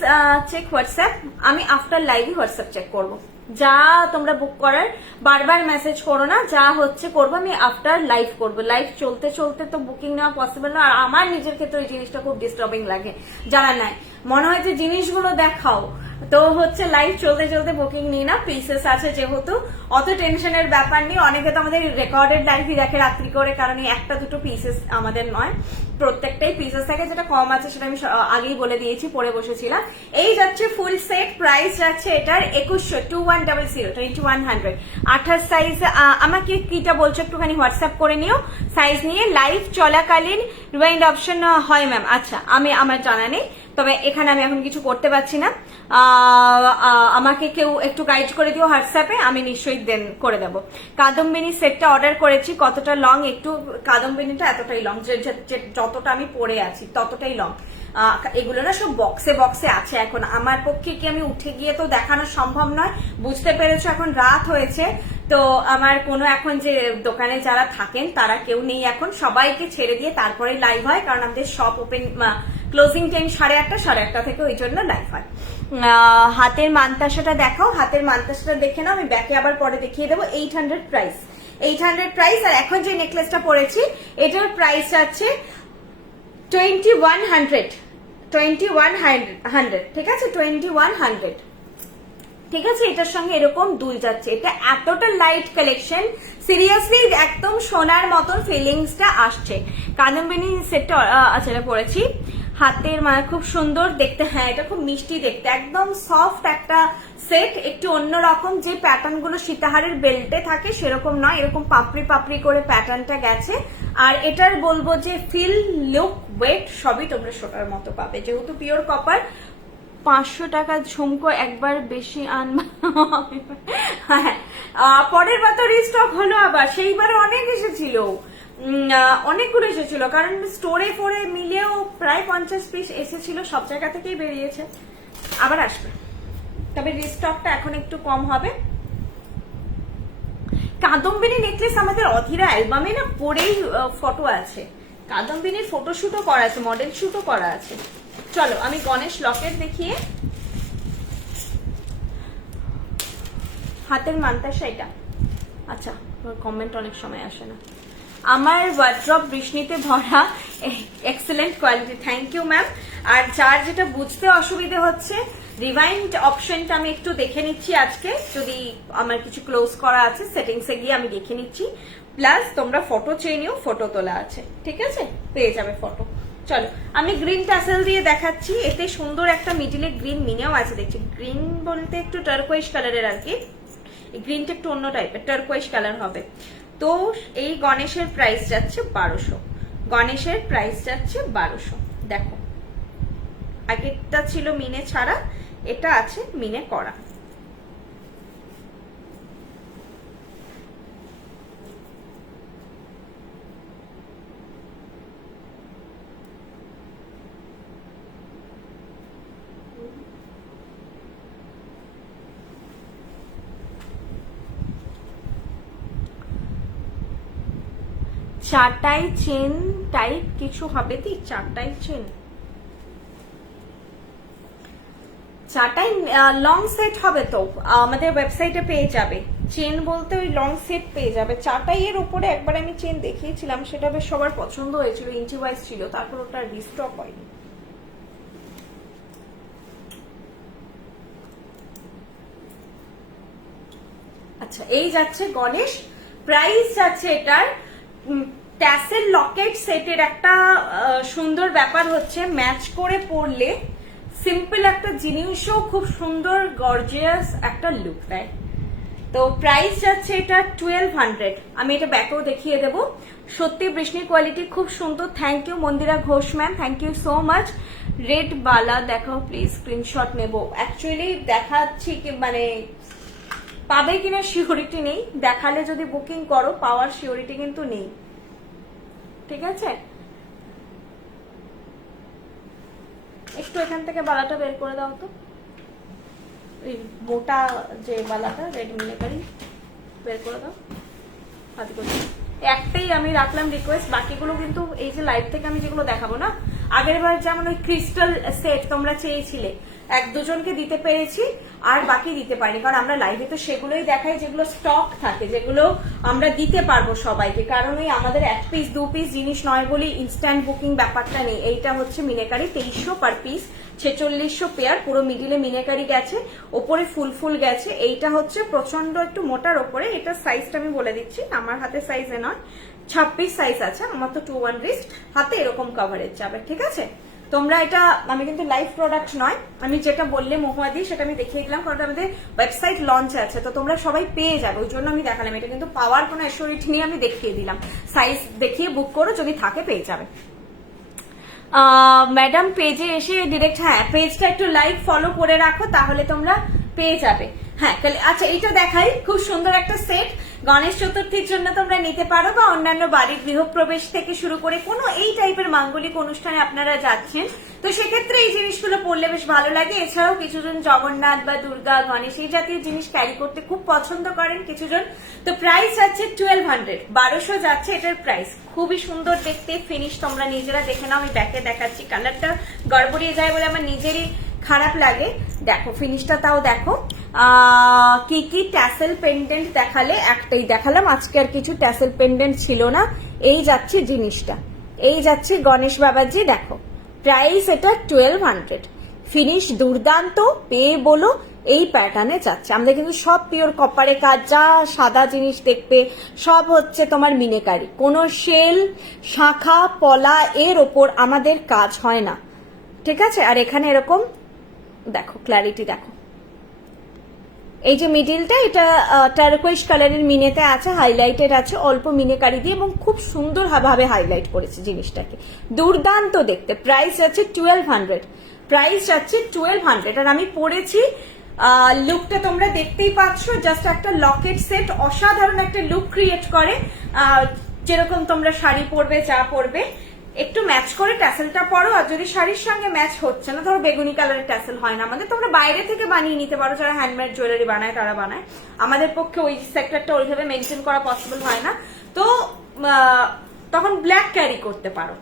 চেক হোয়াটসঅ্যাপ, আমি আফটার লাইভই হোয়াটসঅ্যাপ চেক করবো। যা তোমরা বুক করার বারবার মেসেজ করো না, যা হচ্ছে করবো আমি আফটার লাইভ করবো। লাইভ চলতে চলতে তো বুকিং নেওয়া পসিবল না। আর আমার নিজের ক্ষেত্রে এই জিনিসটা খুব ডিস্টার্বিং লাগে, জানা নাই, মনে হয় যে জিনিসগুলো দেখাও, তো হচ্ছে লাইভ চলতে চলতে বুকিং নিই না। পিসেস আছে যেহেতু অত টেনশনের ব্যাপার নেই। অনেকে তো আমাদের রেকর্ডেড লাইভই দেখে রাত্রি করে, কারণ এই একটা দুটো পিসেস আমাদের নয়, প্রত্যেকটাই পিসেস থাকে। যেটা কম আছে সেটা আমি আগেই বলে দিয়েছি, পরে বসেছিলাম। এই যাচ্ছে ফুল সেট, প্রাইস যাচ্ছে এটার 2100, 2100 28 সাইজ। আমাকে কিটা বলছো একটুখানি হোয়াটসঅ্যাপ করে নিও সাইজ নিয়ে। লাইভ চলাকালীন রিওয়াইন্ড অপশন হয় ম্যাম? আচ্ছা আমার জানা নেই, তবে এখানে আমি এখন কিছু করতে পারছি না। আমাকে কেউ একটু গাইড করে দিও হোয়াটসঅ্যাপে, আমি নিশ্চয়ই দেন করে দেবো। কাদম্বিনী সেটটা অর্ডার করেছি, কতটা লং? একটু কাদম্বিনীটা এতটাই লং, যতটা আমি পরে আছি ততটাই লং। এগুলো না সব বক্সে বক্সে আছে। এখন আমার পক্ষে কি আমি উঠে গিয়ে তো দেখানো সম্ভব নয়, বুঝতে পেরেছো এখন রাত হয়েছে, তো আমার কোনো এখন যে দোকানে যারা থাকেন তারা কেউ নেই, এখন সবাইকে ছেড়ে দিয়ে তারপরে লাইভ হয়, কারণ আমাদের শপ ওপেন ক্লোজিং টাইম 8:30 থেকে, ওই জন্য লাইভ হয়। হাতের মানতাসাটা দেখাও, হাতের মানতাসাটা দেখে নাও, আমি ব্যাকে আবার পরে দেখিয়ে দেবো। 800 প্রাইস, 800 প্রাইস। আর এখন যে নেকলেসটা পরেছি এটার প্রাইস আছে 2100, 2100, ঠিক আছে, 2100, ঠিক আছে। এটার সঙ্গে এরকম দুল যাচ্ছে, এটা এতটা লাইট কালেকশন, সিরিয়াসলি একদম সোনার মতন ফিলিংসটা আসছে। কাদম্বিনী সেটটা আচ্ছা এটা পরেছি, হাতের মানে খুব সুন্দর দেখতে, হ্যাঁ এটা খুব মিষ্টি দেখতে, একদম সফট একটা সেট, একটু অন্যরকম, যে প্যাটার্ন গুলো সীতাহারের বেল্টে থাকে সেরকম নয়, এরকম পাপড়ি পাপড়ি করে প্যাটার্নটা গেছে। আর এটার বলবো যে ফিল, লুক, ওয়েট সবই তোমরা সোনার মতো পাবে, যেহেতু পিওর কপার। 500 টাকা ঝুমকো একবার বেশি আনবা। হ্যাঁ, পরের বার তো রিস্টক হলো আবার, সেইবারে অনেক এসেছিল, অনেকগুলো এসেছিল, কারণ স্টোরে ফোরে মিলেও প্রায় 50 পিস এসেছিল, সব জায়গা থেকেই বেরিয়েছে, আবার আসবে, তবে রিস্টকটা এখন একটু কম হবে। কাদম্বিনী নেকলেস আমাদের অধীরা অ্যালবামে না পরেই ফটো আছে, কাদম্বিনীর ফটোশুটও করা আছে, মডেল শুটও করা আছে। চলো আমি গণেশ লকেট দেখিয়ে, হাতের মানতাসা এটা, আচ্ছা কমেন্ট অনেক সময় আসে না। আমার ওয়ার্ড্রপ বৃষ্ণিতে ভরা, excellent quality, thank you ma'am. আর যার যেটা বুঝতে অসুবিধে হচ্ছে, রিভাইন্ড অপশনটা আমি একটু দেখে নিচ্ছি আজকে, যদি আমার কিছু ক্লোজ করা আছে সেটিংসে গিয়ে আমি দেখে নিচ্ছি, প্লাস তোমরা ফটো চেয়ে নিও, ফটো তোলা আছে, ঠিক আছে, পেয়ে যাবে ফটো। চলো আমি গ্রিন টাসেল দিয়ে দেখাচ্ছি, এতে সুন্দর একটা মিডিলে গ্রিন মিনেও আছে দেখছি, গ্রিন বলতে একটু টার্কোয়েশ কালারের আর কি, গ্রিনটা একটু অন্য টাইপের, টার্কোয়েশ কালার হবে। তো এই গণেশের প্রাইস যাচ্ছে 1200, গণেশের প্রাইস যাচ্ছে 1200। দেখো আগেরটা ছিল মিনে ছাড়া, এটা আছে মিনে করা। চারটাই চেন টাইপ কিছু হবে কি, চারটাই চেন, চারটাই লং সেট হবে, তো আমাদের ওয়েবসাইটে পেয়ে যাবে, চেন বলতে ওই লং সেট পেয়ে যাবে। চারটাই এর উপরে একবার আমি চেন দেখিয়েছিলাম, সেটা বেশ সবার পছন্দ হয়েছিল, ইঞ্চি ওয়াইজ ছিল, তারপর ওটা রিস্টক হয়নি। আচ্ছা এই যাচ্ছে গণেশ, প্রাইস যাচ্ছে এটার, ট্যাসেল লকেট সেটের একটা সুন্দর ব্যাপার হচ্ছে, ম্যাচ করে পরলে সিম্পল একটা জিনিসও খুব সুন্দর গর্জিয়াস একটা লুক দেয়। তো প্রাইস যাচ্ছে এটা 1200, আমি এটা ব্যাকেও দেখিয়ে দেব। সত্যি বৃষ্ণির কোয়ালিটি খুব সুন্দর, thank you Mandira Ghosh ma'am, thank you so much. Red বালা দেখাও প্লিজ, স্ক্রিনশট নেব। অ্যাকচুয়ালি দেখাচ্ছি কি মানে পাবে কিনা সিওরিটি নেই, দেখালে যদি বুকিং করো পাওয়ার সিওরিটি কিন্তু নেই, ঠিক আছে। একটু এখান থেকে বালাটা বের করে দাও তো, এই মোটা যে বালাটা রেড মিনেকারি বের করে দাও হাতে করে। একটাই আমি রাখলাম রিকোয়েস্ট, বাকিগুলো কিন্তু এই যে লাইভ থেকে আমি যেগুলো দেখাবো না, আগের বার যেমন ওই ক্রিস্টাল সেট তোমরা চেয়েছিলে, এক দুজনকে দিতে পেরেছি, আর বাকি দিতে পারিনি, কারণ আমরা লাইভে তো সেগুলোই দেখাই যেগুলো স্টক থাকে, যেগুলো আমরা দিতে পারবো সবাইকে, কারণ ওই আমাদের 1 পিস 2 পিস জিনিস নয় বলে ইনস্ট্যান্ট বুকিং ব্যাপারটা নেই। এইটা হচ্ছে মিনেকারি 2300 পার পিস, 4600 পেয়ার, পুরো মিডিলে মিনেকারি গেছে, ওপরে ফুল ফুল গেছে। এইটা হচ্ছে প্রচন্ড একটু মোটার ওপরে, এটা সাইজটা আমি বলে দিচ্ছি, আমার হাতে সাইজে নয়, 26 সাইজ আছে, আমার তো 2-1 রিস্ট, হাতে এরকম কভারেজ যাবে, ঠিক আছে। তোমরা এটা, আমি কিন্তু লাইভ প্রোডাক্ট নয়, আমি যেটা বললে মহুয়াদি সেটা আমি দেখিয়ে দিলাম, কারণ আমাদের ওয়েবসাইট লঞ্চ আছে, তো তোমরা সবাই পেয়ে যাবে, ওই জন্য আমি দেখালাম। এটা কিন্তু পাওয়ার কোনো অ্যাসিওরিটি নিয়ে আমি দেখিয়ে দিলাম, সাইজ দেখিয়ে বুক করো, যদি থাকে পেয়ে যাবে। ম্যাডাম পেজে এসে ডিরেক্ট, হ্যাঁ পেজটা একটু লাইক ফলো করে রাখো, তাহলে তোমরা পেয়ে যাবে। হ্যাঁ আচ্ছা এইটা দেখাই, খুব সুন্দর একটা সেট। গণেশ চতুর্থীর জন্য তোমরা নিতে পারো, বা অন্যান্য বাড়ির গৃহপ্রবেশ থেকে শুরু করে কোনো এই টাইপের মাঙ্গলিক অনুষ্ঠানে আপনারা যাচ্ছেন, তো সেক্ষেত্রে এই জিনিসগুলো পরলে বেশ ভালো লাগে। এছাড়াও কিছুজন জগন্নাথ বা দুর্গা গণেশ এই জাতীয় জিনিস ক্যারি করতে খুব পছন্দ করেন কিছুজন। তো প্রাইস যাচ্ছে 1200, 1200 যাচ্ছে এটার প্রাইস। খুবই সুন্দর দেখতে, ফিনিশ তোমরা নিজেরা দেখে নাও, আমি ব্যাকে দেখাচ্ছি। কালারটা গড়বড়িয়ে যায় বলে আমার নিজেরই খারাপ লাগে। দেখো ফিনিশটা তাও দেখো। কি কি ট্যাসেল পেন্ডেন্ট দেখালে, একটাই দেখালাম আজকে, আর কিছু ট্যাসেল পেন্ডেন্ট ছিল না। এই যাচ্ছে জিনিসটা, এই যাচ্ছে গণেশ বাবাজি। দেখো প্রাইস এটা 1200, ফিনিশ দুর্দান্ত, পেয়ে বলো এই প্যাটার্নে যাচ্ছে। আমাদের কিন্তু সব পিওর কপারে কাজ, যা সাদা জিনিস দেখবে সব হচ্ছে তোমার মিনেকারি, কোনো শেল শাখা পলা এর ওপর আমাদের কাজ হয় না, ঠিক আছে। আর এখানে এরকম দেখো ক্ল্যারিটি দেখো, এই যে মিডিলটা এটা টার্কোয়েজ কালারের মিনেতে আছে, হাইলাইটেড আছে অল্প মিনেকারি দিয়ে, এবং খুব সুন্দর ভাবে হাইলাইট করেছে জিনিসটাকে, দুর্দান্ত দেখতে। প্রাইস আছে 1200, প্রাইস আছে 1200। আর আমি পরেছি, লুকটা তোমরা দেখতেই পাচ্ছ, জাস্ট একটা লকেট সেট অসাধারণ একটা লুক ক্রিয়েট করে। যেরকম তোমরা শাড়ি পরবে, যা পরবে একটু ম্যাচ করে ট্যাসেলটা পরো। আর যদি শাড়ির সঙ্গে ম্যাচ হচ্ছে না, ধরো বেগুনি কালারের ট্যাসেল হয় না আমাদের, তোমরা বাইরে থেকে বানিয়ে নিতে পারো, যারা হ্যান্ডমেড জুয়েলারি বানায় তারা বানায়। আমাদের পক্ষে ওই সেক্টরটা ওইভাবে মেনটেন করা পসিবল হয় না, তো তখন ব্ল্যাক ক্যারি করতে পারো।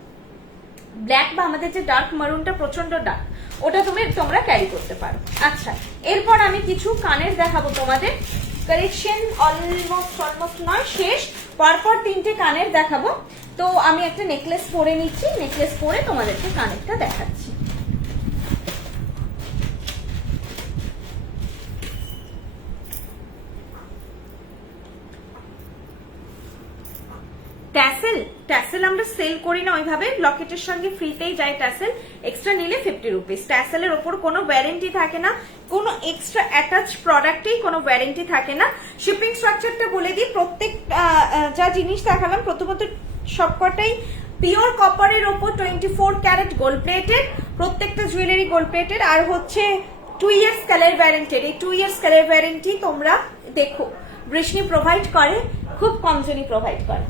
ব্ল্যাক বা আমাদের যে ডার্ক মারুনটা প্রচন্ড ডার্ক, ওটা তোমরা ক্যারি করতে পারো। আচ্ছা, এরপর আমি কিছু কানের দেখাবো তোমাদের। কালেকশন অলমোস্ট নয়, শেষ। পরপর 3টে কানের দেখাবো। তো আমি একটা নেকলেস পরে নিচ্ছি, নেকলেস পরে তোমাদেরকে কানেরটা দেখাচ্ছি। ট্যাসেল আমরা সেল করি না ওইভাবে, লকেটের সঙ্গে ফ্রিতেই যায় ট্যাসেল, এক্সট্রা নিলে 50 রুপিস। ট্যাসেলের ওপর কোনো ওয়ারেন্টি থাকে না, কোনো এক্সট্রা অ্যাটাচ প্রোডাক্টেই কোনো ওয়ারেন্টি থাকে না। শিপিং স্ট্রাকচারটা বলে দিই, প্রত্যেক যা জিনিস দেখালাম প্রথমত সবকটাই পিওর কপারের ওপর 24 ক্যারেট গোল্ড প্লেটেড, প্রত্যেকটা জুয়েলারি গোল্ড প্লেটেড। আর হচ্ছে 2 ইয়ার্স কালার ওয়ারেন্টেড। এই 2 ইয়ার্স কালার ওয়ারেন্টি তোমরা দেখো বৃষ্ণি প্রোভাইড করে, খুব কম জনই প্রোভাইড করে।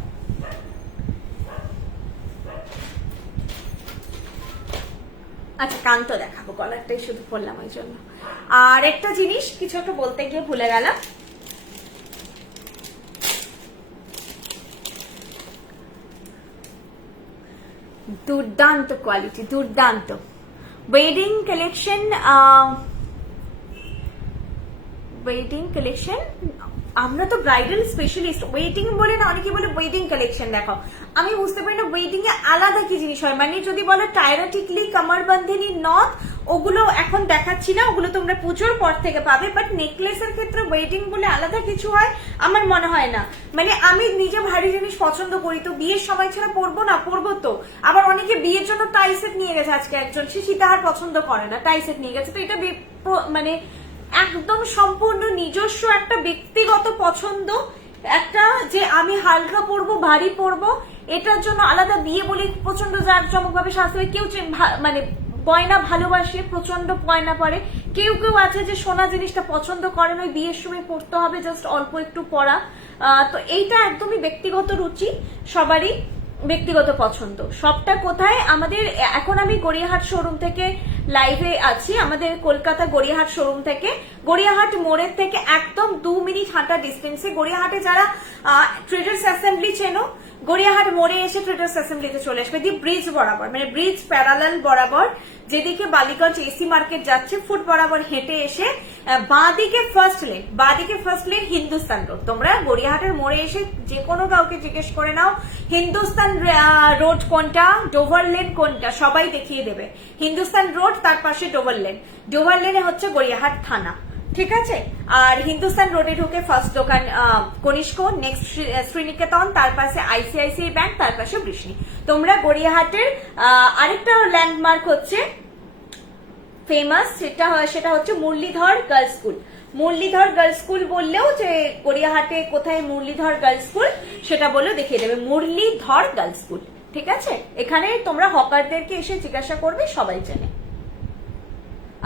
আচ্ছা কান তো দেখাবো, গলারটাই শুধু বললাম ওই জন্য। আর একটা জিনিস কিছু একটা বলতে গিয়ে ভুলে গেলাম, দুর্দান্ত কোয়ালিটি, দুর্দান্ত ওয়েডিং কালেকশন। আমরা তো ব্রাইডাল স্পেশালিস্ট, ওয়েডিং বলে না, অনেকে বলে ওয়েডিং কালেকশন দেখাও। আমি বুঝতে পারি না ওয়েডিং এ আলাদা কি জিনিস হয়, মানে যদি বলো টায়রা টিকলি, কামার বান্ধিনী, নথ, ওগুলো এখন দেখাচ্ছি না, ওগুলো তোমরা পুজোর পর থেকে পাবে। বাট নেকলেসের ক্ষেত্রে ওয়েডিং বলে আলাদা কিছু হয় আমার মনে হয় না। মানে আমি নিজে ভারী জিনিস পছন্দ করি, তো বিয়ের সময় ছাড়া পরবো না, পরবো তো। আবার অনেকে বিয়ের জন্য টাই সেট নিয়ে গেছে, আজকে একজন সে সীতাহার পছন্দ করে না, টাই সেট নিয়ে গেছে। তো এটা মানে একদম সম্পূর্ণ নিজস্ব একটা ব্যক্তিগত পছন্দ, একটা যে আমি হালকা পরবো, ভারী পরবো, এটার জন্য আলাদা বিয়ে বলে প্রচন্ড জাঁকজমক ভাবে সাজতে হয়। কেউ মানে গয়না ভালোবাসে, প্রচন্ড গয়না পরে। কেউ কেউ আছে যে সোনা জিনিসটা পছন্দ করে না, ওই বিয়ের সময় পড়তে হবে, জাস্ট অল্প একটু পরা। তো এইটা একদমই ব্যক্তিগত রুচি, সবারই ব্যক্তিগত পছন্দ। সবটা কোথায় আমাদের, এখন আমি গড়িয়াহাট শোরুম থেকে লাইভে আছি, আমাদের কলকাতা গড়িয়াহাট শোরুম থেকে, গড়িয়াহাট মোড়ের থেকে একদম 2 মিনিট হাঁটা ডিস্টেন্সে। গড়িয়াহাটে যারা ট্রেডার্স অ্যাসেম্বলি চেনো, গড়িয়াহাট মোড়ে এসে ট্রেডার্স অ্যাসেম্বলিতে চলে আসবে, দি ব্রিজ বরাবর, মানে ব্রিজ প্যারালাল বরাবর, যেদিকে বালিগঞ্জ এসি মার্কেট যাচ্ছে, ফুট বরাবর হেঁটে এসে বাঁদিকে ফার্স্ট লেন হিন্দুস্তান রোড। তোমরা গড়িয়াহাটের মোড়ে এসে যে কোনো কাউকে জিজ্ঞেস করে নাও হিন্দুস্তান রোড কোনটা, ডোভার লেন কোনটা, সবাই দেখিয়ে দেবে। হিন্দুস্তান রোড, তার পাশে ডোভার লেনে হচ্ছে গড়িয়াহাট থানা, ঠিক আছে। আর হিন্দুস্তান রোডে ঢুকে ফার্স্ট দোকান কনিষ্ক, নেক্সট শ্রীনিকেতন, তার পাশে আইসিআইসিআই ব্যাংক, তার পাশে বৃষ্ণি। তোমরা গড়িয়াহাটের আরেকটা ল্যান্ডমার্ক হচ্ছে ফেমাস, সেটা হচ্ছে Muralidhar girls school. Muralidhar girls school বললেও যে গড়িয়াহাটে কোথায় মুরলীধর গার্লস স্কুল সেটা বলেও দেখিয়ে দেবে, মুরলীধর গার্লস স্কুল, ঠিক আছে। এখানে তোমরা হকারদেরকে এসে জিজ্ঞাসা করবে, সবাই জানে।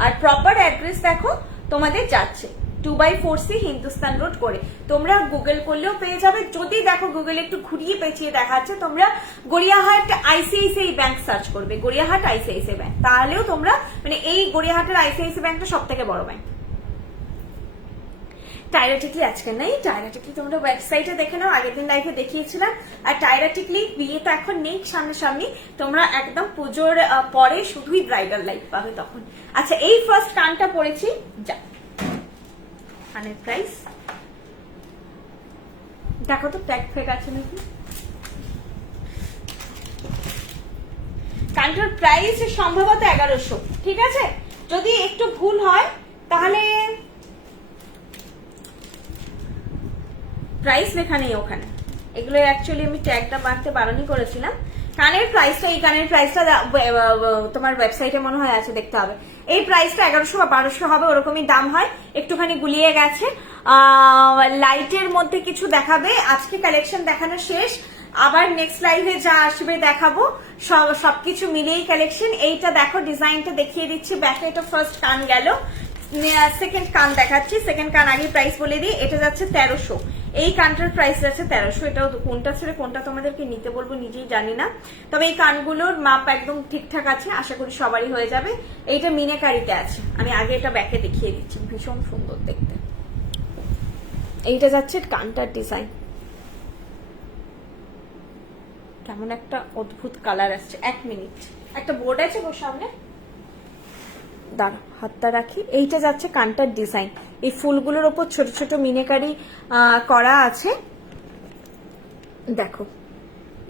আর প্রপার অ্যাড্রেস দেখো তোমাদের যাচ্ছে 2/4C হিন্দুস্তান রোড করে। তোমরা গুগল করলেও পেয়ে যাবে, যদি দেখো গুগলে একটু ঘুরিয়ে পেঁচিয়ে দেখাচ্ছে, তোমরা গড়িয়াহাট ICICI ব্যাংক সার্চ করবে, গড়িয়াহাট ICICI ব্যাংক, তাহলেও তোমরা মানে এই গড়িয়াহাটের ICICI ব্যাংকটা সব থেকে বড় ব্যাংক। টায়রা টিকলি আজকে নেই, টায়রা টিকলি তোমরা ওয়েবসাইটে দেখে নাও, আগের দিন লাইভে দেখিয়েছিলাম। আর টায়রা টিকলি বিয়ে তো এখন নেই সামনাসামনি, তোমরা একদম পুজোর পরে শুধুই ব্রাইডাল লাইভ পাবে তখন। আচ্ছা, এই ফার্স্ট কানটা পরেছি, যা কানের প্রাইস দেখো তো, ট্যাগ ফেক আছে নাকি। কানটার প্রাইস সম্ভবত 1100, ঠিক আছে? যদি একটু ভুল হয় তাহলে প্রাইস লেখা নেই ওখানে, এগুলো অ্যাকচুয়ালি আমি ট্যাগটা মারতে বারণই করেছিলাম। কানের প্রাইসটা, এই কানের প্রাইসটা তোমার ওয়েবসাইটে মনে হয় আছে, দেখতে হবে। এই প্রাইসটা 1100 বা 1200 হবে, ওরকমই দাম হয়, একটুখানি গুলিয়ে গেছে। লাইটের মধ্যে কিছু দেখাবে, আজকে কালেকশন দেখানো শেষ, আবার নেক্সট লাইভে যা আসবে দেখাবো, সবকিছু মিলিয়েই কালেকশন। এইটা দেখো, ডিজাইনটা দেখিয়ে দিচ্ছি, ব্যাকে এটা ফার্স্ট কান গেল, সেকেন্ড কান দেখাচ্ছি। সেকেন্ড কান আগে প্রাইস বলে দিই, এটা যাচ্ছে 1300, এই কানটার প্রাইস যাচ্ছে 1300। এটাও কোনটা ছেড়ে কোনটা তোমাদেরকে নিতে বলবো নিজেই জানি না, তবে এই কানগুলোর মাপ একদম ঠিকঠাক আছে, আশা করি সবারই হয়ে যাবে। এইটা মিনাকারিতে আছে, আমি আগে এটা ব্যাকে দেখিয়ে দিচ্ছি, ভীষণ সুন্দর দেখতে। এইটা যাচ্ছে কানটার ডিজাইন, কেমন একটা অদ্ভুত কালার আসছে। 1 মিনিট, একটা বোর্ড আছে ওর সামনে, দাঁড়া হাতটা রাখি। এইটা যাচ্ছে কানটার ডিজাইন, এই ফুলগুলোর ওপর ছোট ছোট মিনাকারি করা আছে, দেখো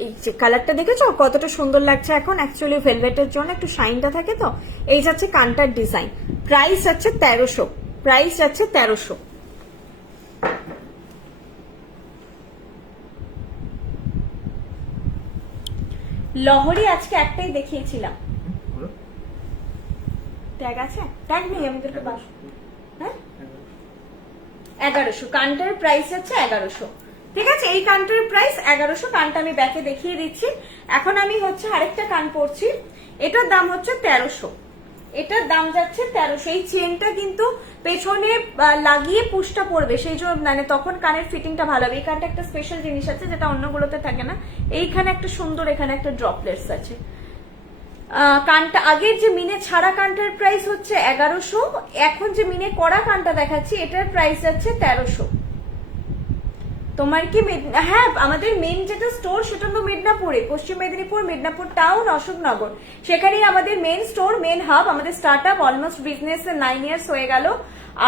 এই যে কালারটা দেখেছো কতটা সুন্দর লাগছে। এখন অ্যাকচুয়ালি ভেলভেটের জন্য একটু শাইনটা থাকে তো। এই যাচ্ছে কানটার ডিজাইন, প্রাইস যাচ্ছে 1300, প্রাইস যাচ্ছে 1300। লহরি আজকে একটাই দেখিয়েছিলাম, ট্যাগ আছে, ট্যাগ নেই আমাদেরকে বাস। হ্যাঁ 1100, কানটার প্রাইস হচ্ছে 1100, ঠিক আছে? এই কানটার প্রাইস 1100, কানটা আমি ব্যাকে দেখিয়ে দিচ্ছি। এখন আমি হচ্ছে আরেকটা কান পরছি, এটার দাম হচ্ছে 1300, এটার দাম যাচ্ছে 1300। এই চেনটা কিন্তু পেছনে লাগিয়ে পুশটা পড়বে, সেই জন্য মানে তখন কানের ফিটিংটা ভালো হবে। এই কানটা একটা স্পেশাল জিনিস আছে যেটা অন্যগুলোতে থাকে না, এইখানে একটা সুন্দর, এখানে একটা ড্রপলেটস আছে। কানটা আগের যে মিনে ছাড়া কানটার প্রাইস হচ্ছে 1100, এখন যে মিনে করা কানটা দেখাচ্ছি এটার প্রাইস যাচ্ছে 1300। তোমার কি হ্যাঁ, আমাদের মেন যেটা স্টোর সেটা হলো মেদিনীপুরে, পশ্চিম মেদিনীপুর, মেদিনীপুর টাউন, অশোকনগর, সেখানেই আমাদের মেন স্টোর, মেন হাব। আমাদের start up almost business 9 years হয়ে গেল।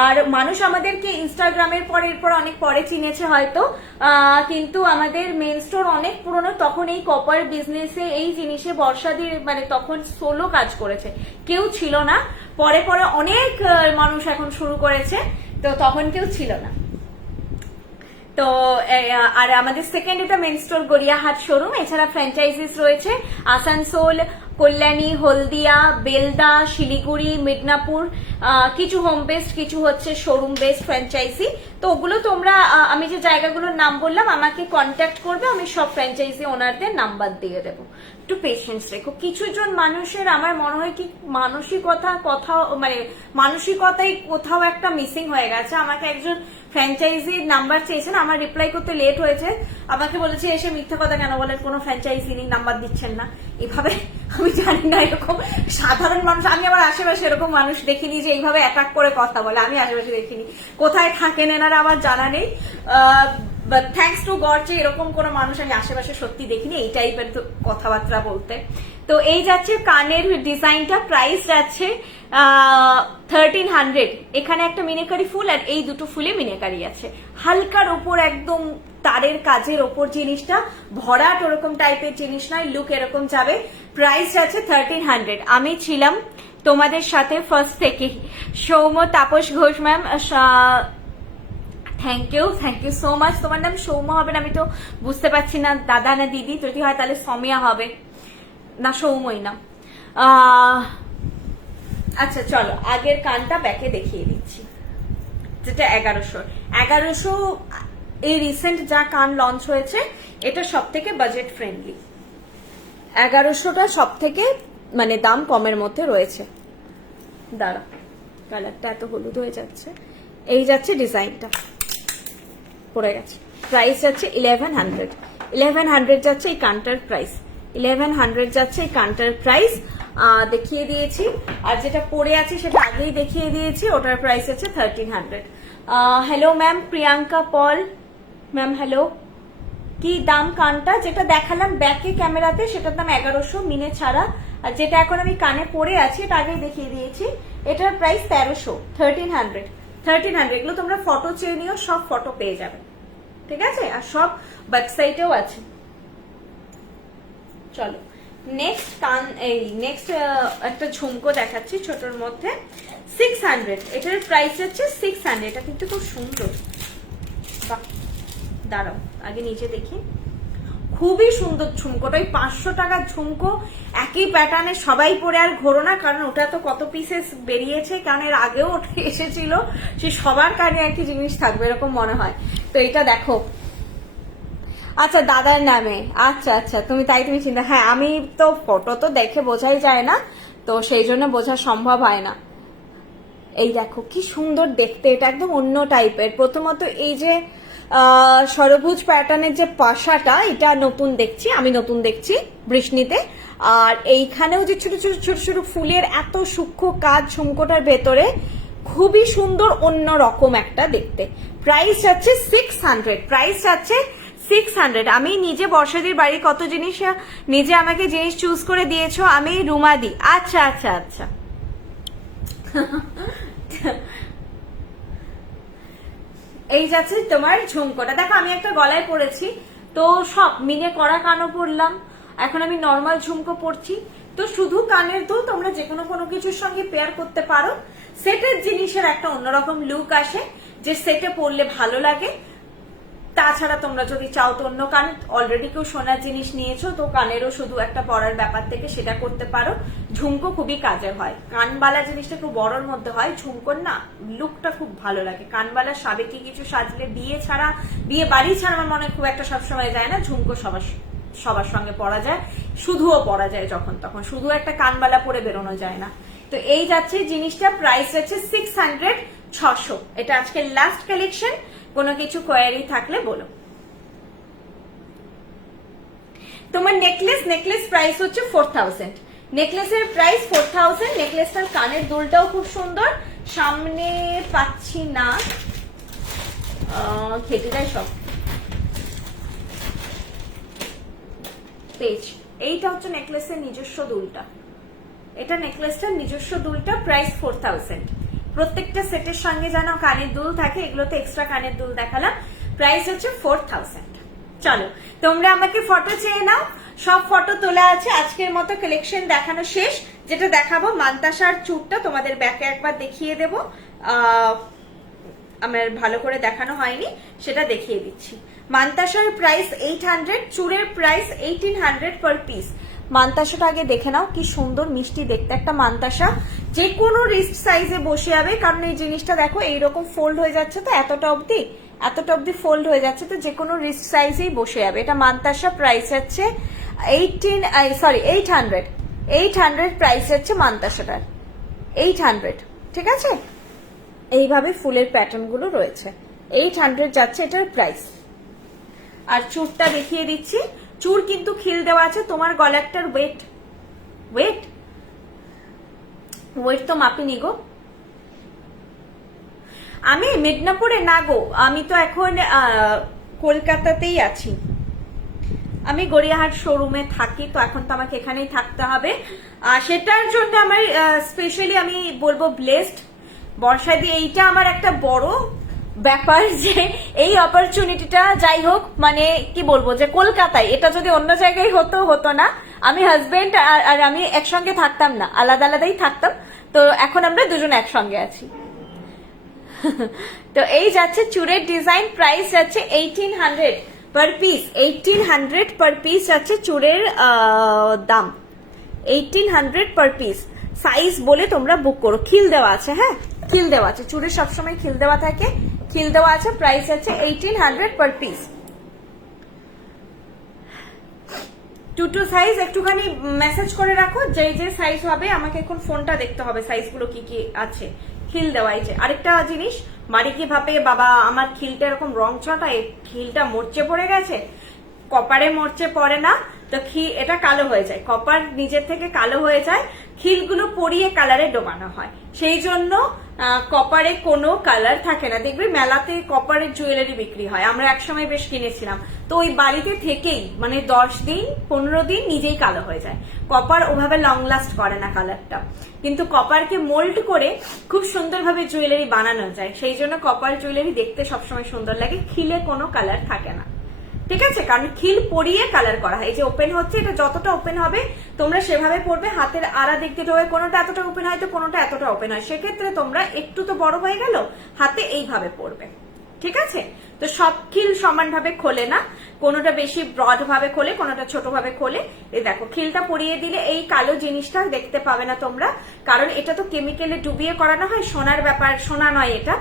আর মানুষ আমাদেরকে ইনস্টাগ্রামের পরে এরপর অনেক পরে চিনেছে হয়তো, কিন্তু আমাদের মেন স্টোর অনেক পুরনো। তখন এই কপার বিজনেসে এই জিনিসে বর্ষাদির মানে তখন সোলো কাজ করেছে, কেউ ছিল না। পরে পরে অনেক মানুষ এখন শুরু করেছে, তো তখন কেউ ছিল না। তো আর আমাদের সেকেন্ড এটা মেন স্টোর গড়িয়াহাট শোরুম, এছাড়া ফ্র্যাঞ্চাইজিস রয়েছে আসানসোল, কল্যাণী, হলদিয়া, বেলদা, শিলিগুড়ি, মিদনাপুর, কিছু হোম বেসড, কিছু হচ্ছে শোরুম বেসড ফ্র্যাঞ্চাইজি। তো ওগুলো তোমরা, আমি যে জায়গাগুলোর নাম বললাম, আমাকে কন্ট্যাক্ট করবে, আমি সব ফ্র্যাঞ্চাইজি ওনারদের নাম্বার দিয়ে দেবো। একটু পেশেন্স রেখো, কিছু জন মানুষের আমার মনে হয় কি মানসিকতাই কোথাও একটা মিসিং হয়ে গেছে। আমাকে একজন ফ্র্যাঞ্চাইজির নাম্বার চেয়েছেন, আমার রিপ্লাই করতে লেট হয়েছে, আমাকে বলেছে এসে মিথ্যা কথা কেন বলেন, কোনো ফ্র্যাঞ্চাইজি নাম্বার দিচ্ছেন না। এভাবে আমি জানি না, এরকম সাধারণ মানুষ, আমি আমার আশেপাশে এরকম মানুষ দেখিনি যে এইভাবে অ্যাটাক করে কথা বলে, আমি আশেপাশে দেখিনি। কোথায় থাকেন এনারা আমার জানা নেই, বাট থ্যাঙ্কস টু গড যে এরকম কোনো মানুষ আমি আশেপাশে সত্যি দেখিনি এই টাইপের কথাবার্তা বলতে। তো এই যাচ্ছে কানের ডিজাইনটা, প্রাইস যাচ্ছে 1300। এখানে একটা মিনাকারি ফুল আর এই দুটো ফুলে মিনাকারি আছে, হালকার ওপর একদম তারের কাজের ওপর জিনিসটা, ভরাট ওরকম টাইপের জিনিস নয়, লুক এরকম যাবে। প্রাইস আছে 1300। আমি ছিলাম তোমাদের সাথে ফার্স্ট থেকে, Soumya Tapas Ghosh ma'am, thank you so much. তোমার নাম সৌম্য হবে না, আমি তো বুঝতে পারছি না দাদা না দিদি, যদি হয় তাহলে সমিয়া হবে না, সৌম্যই না। আচ্ছা চলো আগের কানটা ব্যাকে দেখিয়ে দিচ্ছি, যেটা 1100। এই রিসেন্ট যা কান লঞ্চ হয়েছে এটা সব থেকে বাজেট ফ্রেন্ডলি, 1100টা সব থেকে মানে দাম কমের মধ্যে রয়েছে। দাঁড়া, কালারটা এত হলুদ হয়ে যাচ্ছে, এই যাচ্ছে ডিজাইনটা, পড়ে গেছে। প্রাইস যাচ্ছে 1100, 1100 যাচ্ছে এই কানটার প্রাইস, 1100 যাচ্ছে এই কানটার প্রাইস। দেখিয়ে দিয়েছি, আর যেটা পরে আছে সেটা আগেই দেখিয়ে দিয়েছি, ওটার প্রাইস আছে 1300। হ্যালো ম্যাম, প্রিয়াঙ্কা পল ম্যাম, হ্যালো। কি দাম কানটা? যেটা দেখালাম ব্যাকে ক্যামেরাতে সেটার দাম 1100 মিনে ছাড়া, আর যেটা এখন আমি কানে পরে আছি এটা আগেই দেখিয়ে দিয়েছি, এটার প্রাইস 1300, 1300, 1300। এগুলো তোমরা ফটো চেয়ে নিও, সব ফটো পেয়ে যাবে, ঠিক আছে, আর সব ওয়েবসাইটেও আছে। চলো নেক্সট নেক্সট একটা ঝুমকো দেখাচ্ছি ছোটর মধ্যে, 600, এটার প্রাইস হচ্ছে 600। এটা কিন্তু খুব সুন্দর, বাহ, দাঁড়াও আগে নিচে দেখি, খুবই সুন্দর ঝুমকোটা। ওই 500 টাকার ঝুমকো একই প্যাটার্নে সবাই পরে আর ঘোরো না, কারণ ওটা তো কত পিসেস বেরিয়েছে, কারণ এর আগেও ওটা এসেছিল, সে সবার কানে একই জিনিস থাকবে এরকম মনে হয়। তো এটা দেখো, আচ্ছা দাদার নামে, আচ্ছা আচ্ছা, তুমি চিন্তা, হ্যাঁ আমি তো ফটো তো দেখে বোঝাই যায় না, তো সেই জন্য বোঝা সম্ভব হয় না। এই দেখো কি সুন্দর দেখতে, এটা একদম অন্য টাইপের। প্রথমত এই যে সরভুজ প্যাটার্নের যে পাশাটা, এটা নতুন দেখছি, আমি নতুন দেখছি বৃষ্ণিতে। আর এইখানেও যে ছোট ছোট ছোট ছোট ফুলের এত সূক্ষ্ম কাজ ঝুমকোটার ভেতরে, খুবই সুন্দর, অন্য রকম একটা দেখতে। প্রাইস আছে 600, প্রাইস আছে 600। আমি নিজে বর্ষাদির বাড়ি কত জিনিস, নিজে আমাকে জিনিস চুজ করে দিয়েছো, আমি রুমাদি। আচ্ছা আচ্ছা আচ্ছা এই যাচ্ছে তোমার ঝুমকোটা, দেখো আমি একটা গলায় পরেছি, তো সব মিনে করা কানও পরলাম, এখন আমি নর্মাল ঝুমকো পরছি। তো শুধু কানের দুল তোমরা যে কোনো কিছুর সঙ্গে পেয়ার করতে পারো, সেটের জিনিসের একটা অন্যরকম লুক আসে, যে সেটে পরলে ভালো লাগে। তাছাড়া তোমরা যদি চাও তো অন্য কানে অলরেডি কেউ সোনার জিনিস নিয়েছো, তো কানেরও শুধু একটা পরার ব্যাপার থেকে সেটা করতে পারো। ঝুমকো খুবই কাজের হয়, কানবালা জিনিসটা খুব বড়র মধ্যে হয়, ঝুমকোর না লুকটা খুব ভালো লাগে। কানবালা সাবেকি কিছু সাজলে, বিয়ে বাড়ি ছাড়া আমার মনে খুব একটা সবসময় যায় না, ঝুমকো সবার সঙ্গে পরা যায়, শুধুও পরা যায় যখন তখন, শুধু একটা কানবালা পরে বেরোনো যায় না। তো এই যাচ্ছে জিনিসটা, প্রাইস আছে 600, 600। এটা আজকে লাস্ট কালেকশন, কোনো কিছু কোয়ারি থাকলে বলো। তোমার নেকলেস প্রাইস হচ্ছে 4000, নেকলেসের প্রাইস 4000। নেকলেসটার কানের দুলটাও খুব সুন্দর, সামনে পাচ্ছি না, খেতে দেয় সব পেজ। এইটা হচ্ছে নেকলেসের নিজস্ব দুলটা, এটা নেকলেসটার নিজস্ব দুলটা, প্রাইস 4000। প্রত্যেকটা সেটের সঙ্গে যেন কানের দুল থাকে, এগুলোতে এক্সট্রা কানের দুল দেখালাম, প্রাইস হচ্ছে 4000। চলো তোমরা আমাকে ফটো চেয়ে নাও, সব ফটো তোলা আছে। আজকের মতো কালেকশন দেখানো শেষ। যেটা দেখাবো মান্তাসার চুড়টা তোমাদের ব্যাকে একবার দেখিয়ে দেবো, আমার ভালো করে দেখানো হয়নি, সেটা দেখিয়ে দিচ্ছি। মান্তাসার প্রাইস 800, চুড়ের প্রাইস 1800 পার পিস। মান্তাসাটা আগে দেখে নাও, কি সুন্দর মিষ্টি দেখতে একটা মান্তাসা, যে কোনো রিস্ট সাইজে বসে যাবে, কারণ এই জিনিসটা দেখো এইরকম ফোল্ড হয়ে যাচ্ছে, তো এতটা অব্দি ফোল্ড হয়ে যাচ্ছে, তো যে কোনো রিস্ট সাইজেই বসে যাবে। এটা মান্তাসা, প্রাইস হচ্ছে 800 প্রাইস হচ্ছে মান্তাসাটার, 800, ঠিক আছে। এইভাবে ফুলের প্যাটার্ন গুলো রয়েছে, 800 যাচ্ছে এটার প্রাইস। আর চুড়টা দেখিয়ে দিচ্ছি, চুড় কিন্তু খিল দেওয়া আছে। তোমার গলাটার ওয়েট তো মাপিনি গো, আমি মিদনাপুরে না গো, আমি তো এখন কলকাতাতেই আছি, আমি গড়িয়াহাট শোরুমে থাকি, তো এখন তো আমাকে এখানেই থাকতে হবে। সেটার জন্য আমার স্পেশালি আমি বলবো ব্লেসড বর্ষাদি, এইটা আমার একটা বড় ব্যাপার, যে এই অপরচুনিটিটা, যাই হোক মানে কি বলবো, যে কলকাতায়, এটা যদি অন্য জায়গায় হতো না, আমি হাজবেন্ড আর আমি একসঙ্গে থাকতাম না, আলাদা আলাদাই থাকতাম, তো এখন আমরা দুজন একসঙ্গে আছি। তো এই যাচ্ছে চুড়ের ডিজাইন, প্রাইস যাচ্ছে 1800 পার পিস, 1800 পার পিস যাচ্ছে চুড়ের দাম, 1800 পার পিস। সাইজ বলে তোমরা বুক করো, খিল দেওয়া আছে, হ্যাঁ খিল দেওয়া আছে, চুড়ের সবসময় খিল দেওয়া থাকে, খিল দেওয়া আছে, প্রাইস আছে 1800 পার পিস। 2 সাইজ একটুখানি মেসেজ করে রাখো, যে সাইজ হবে, আমাকে এখন ফোনটা দেখতে হবে সাইজগুলো কি কি আছে, খিল দেওয়াই যায়। আরেকটা জিনিস, বাড়ি কি ভাবে বাবা আমার খিলটা এরকম রং চটায়, খিলটা মরচে পড়ে গেছে, কপারে মরচে পড়ে না, তো এটা কালো হয়ে যায়, কপার নিজের থেকে কালো হয়ে যায়, খিলগুলো পরিয়ে কালারে ডোবানো হয়, সেই জন্য কপারে কোনো কালার থাকে না। দেখবি মেলাতে কপারের জুয়েলারি বিক্রি হয়, আমরা একসময় বেশ কিনেছিলাম, তো ওই বাড়িতে থেকেই মানে 10 দিন 15 দিন নিজেই কালো হয়ে যায়। কপার ওভাবে লং লাস্ট করে না কালারটা, কিন্তু কপারকে মোল্ড করে খুব সুন্দরভাবে জুয়েলারি বানানো যায়, সেই জন্য কপার জুয়েলারি দেখতে সবসময় সুন্দর লাগে, খিলে কোনো কালার থাকে না, ঠিক আছে? কারণ খিল পরিয়ে কালার করা হয়। এই যে ওপেন হচ্ছে, এটা যতটা ওপেন হবে তোমরা সেভাবে পড়বে, হাতের আড়া দিক দিয়ে ঢোকে, কোনোটা এতটা ওপেন হয় তো কোনোটা এতটা ওপেন হয়, সেক্ষেত্রে তোমরা একটু তো বড় হয়ে গেল, হাতে এইভাবে পড়বে, ঠিক আছে? তো সব খিল সমানভাবে খোলে না, কোনোটা বেশি ব্রড ভাবে খোলে, কোনোটা ছোট ভাবে খোলে। এই দেখো খিলটা পরিয়ে দিলে এই কালো জিনিসটা দেখতে পাবে না তোমরা, কারণ এটা তো কেমিক্যালে ডুবিয়ে করানো হয়, সোনার ব্যাপার, সোনা নয় এটা,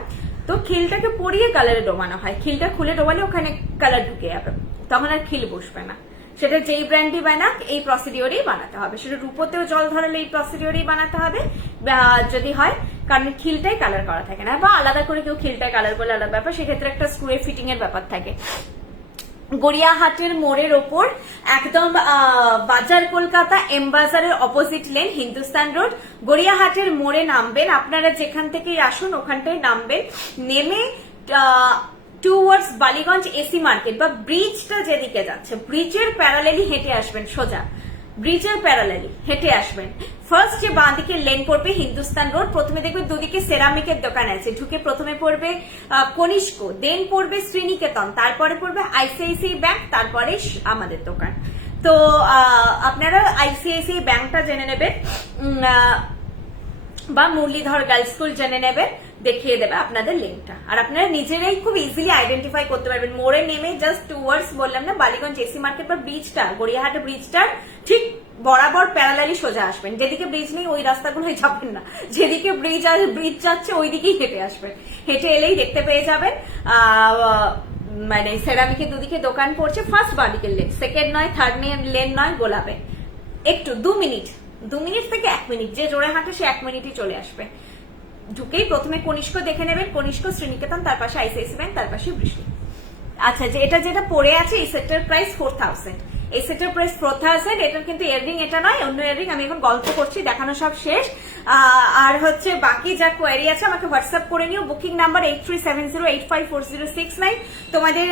তো খিলটাকে পরিয়ে কালারে ডোবানো হয়। খিলটা খুলে ডোবালে ওখানে কালার ঢুকে যাবে, তখন আর খিল বসবে না। সেটা যেই ব্র্যান্ডই বানাক এই প্রসিডিওরেই বানাতে হবে, সেটা রূপোতেও জল ধরালে এই প্রসিডিওরেই বানাতে হবে যদি হয়, কারণ খিলটাই কালার করা থাকে না, বা আলাদা করে কেউ খিলটাই কালার করলে আলাদা ব্যাপার, সেক্ষেত্রে একটা স্ক্রুয়ে ফিটিং এর ব্যাপার থাকে। গড়িয়াহাটের মোড়ের ওপর একদম বাজার কলকাতা এমবাজারের অপোজিট লেন হিন্দুস্তান রোড, গড়িয়াহাটের মোড়ে নামবেন, আপনারা যেখান থেকেই আসুন ওখানটায় নামবেন, নেমে টুয়ার্ডস বালিগঞ্জ এসি মার্কেট বা ব্রিজটা যেদিকে যাচ্ছে ব্রিজের প্যারালেলি হেঁটে আসবেন, সোজা ব্রিজের প্যারালেলি হেঁটে আসবেন। ফার্স্ট যে বাঁ দিকে লেন পড়বে হিন্দুস্তান রোড, প্রথমে দেখবে দুদিকে সেরামিকের দোকান আছে, ঢুকে প্রথমে পড়বে কনিষ্ক, দেন পড়বে শ্রীনিকেতন, তারপরে পড়বে আইসিআইসিআই ব্যাংক, তারপরে আমাদের দোকান। তো আপনারা আইসিআইসিআই ব্যাংকটা জেনে নেবেন বা মুরলীধর গার্লস স্কুল জেনে নেবেন, দেখিয়ে দেবে আপনাদের লিঙ্কটা, আর আপনারা নিজেরাই খুব ইজিলি আইডেন্টিফাই করতে পারবেন। মোড়ে নেমে জাস্ট টুয়ার্ডস বললাম না বালিগঞ্জ এসি মার্কেট বা ব্রিজটা, গড়িয়াহাট ব্রিজটার ঠিক বরাবর প্যারালালি সোজা আসবেন, যেদিকে ব্রিজ নেই ওই রাস্তাগুলোই যাবেন না, যেদিকে ব্রিজ যাচ্ছে ওই দিকেই হেঁটে আসবেন, হেঁটে এলেই দেখতে পেয়ে যাবেন মানে সেরামিকের দুদিকে দোকান পড়ছে, ফার্স্ট বাদিকের লেন, সেকেন্ড নয়, থার্ড লেন নয়, গোলাপে একটু 2 মিনিট থেকে 1 মিনিট, যে জোরে হাঁটে সে 1 মিনিটই চলে আসবে। ঢুকেই প্রথমে কনিষ্ক দেখে নেবেন, কনিষ্ক, শ্রীনিকেতন, তার পাশে আইসিআইসিআই ব্যাংক, তার পাশে বৃষ্টি। আচ্ছা, যে যেটা পড়ে আছে এই সেটের প্রাইস 4000, এই সেটের প্রাইস 4000, এটার কিন্তু ইয়াররিং এটা নয়, অন্য ইয়াররিং, আমি এখন গল্প করছি, দেখানো সব শেষ। আর হচ্ছে বাকি যা কোয়ারি আছে আমাকে হোয়াটসঅ্যাপ করে নিও, বুকিং নাম্বার 8370854069। তোমাদের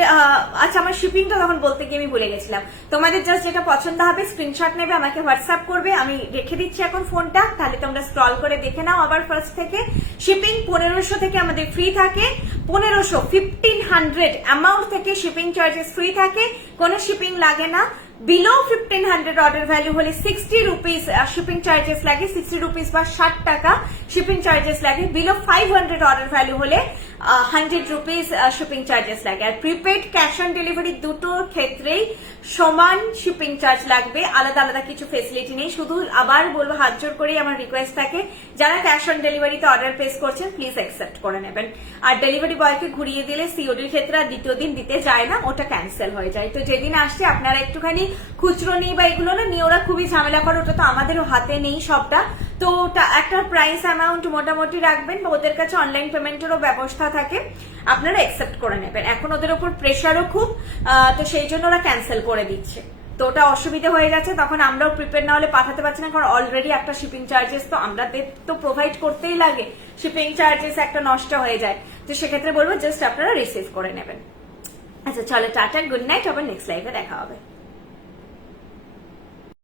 আচ্ছা আমার শিপিংটা তখন বলতে গিয়ে আমি ভুলে গেছিলাম, তোমাদের জাস্ট যেটা পছন্দ হবে স্ক্রিনশট নেবে, আমাকে হোয়াটসঅ্যাপ করবে, আমি রেখে দিচ্ছি এখন ফোনটা, তাহলে তোমরা স্ক্রল করে দেখে নাও আবার ফার্স্ট থেকে। শিপিং 1500 থেকে আমাদের ফ্রি থাকে, 1500 অ্যামাউন্ট থেকে শিপিং চার্জেস ফ্রি থাকে, কোনো শিপিং লাগে না। বিলো 1500 অর্ডার ভ্যালু হলে 60 রুপিস শিপিং চার্জেস লাগে, 60 রুপিস বা 60 টাকা শিপিং চার্জেস লাগে। বিলো 500 অর্ডার ভ্যালু হলে 100 রুপিস শিপিং চার্জেস লাগে। আর প্রিপেড ক্যাশ অন ডেলিভারি দুটোর ক্ষেত্রেই সমান শিপিং চার্জ লাগবে, আলাদা আলাদা কিছু ফেসিলিটি নেই। শুধু আবার বলবো, হাত জোর করেই আমার রিকোয়েস্ট থাকে, যারা ক্যাশ অন ডেলিভারিতে অর্ডার প্লেস করছেন প্লিজ অ্যাকসেপ্ট করে নেবেন। আর ডেলিভারি বয়কে ঘুরিয়ে দিলে সিওডির ক্ষেত্রে আর দ্বিতীয় দিন দিতে যায় না, ওটা ক্যান্সেল হয়ে যায়। তো যেদিন আসছে আপনারা একটুখানি খুচরো নেই বা এগুলো না নিয়ে, ওরা খুবই ঝামেলা করে, ওটা তো আমাদেরও হাতে নেই সবটা, তো ওটা একটা প্রাইস অ্যামাউন্ট মোটামুটি রাখবেন, বা ওদের কাছে অনলাইন পেমেন্টেরও ব্যবস্থা থাকে, আপনারা অ্যাকসেপ্ট করে নেবেন। এখন ওদের উপর প্রেশারও খুব, তো সেই জন্য ওরা ক্যান্সেল করে দিচ্ছে, তো ওটা অসুবিধা হয়ে গেছে। তখন আমরাও প্রিপেয়ার না হলে পাঠাতে পারছি না, কারণ অলরেডি একটা শিপিং চার্জেস তো আমাদের তো প্রোভাইড করতেই লাগে, শিপিং চার্জেস একটা নষ্ট হয়ে যায়, তো সেক্ষেত্রে বলবো জাস্ট আপনারা রিসিভ করে নেবেন। আচ্ছা চলো, টাটা, গুড নাইট, আবার নেক্সট লাইভে দেখা হবে।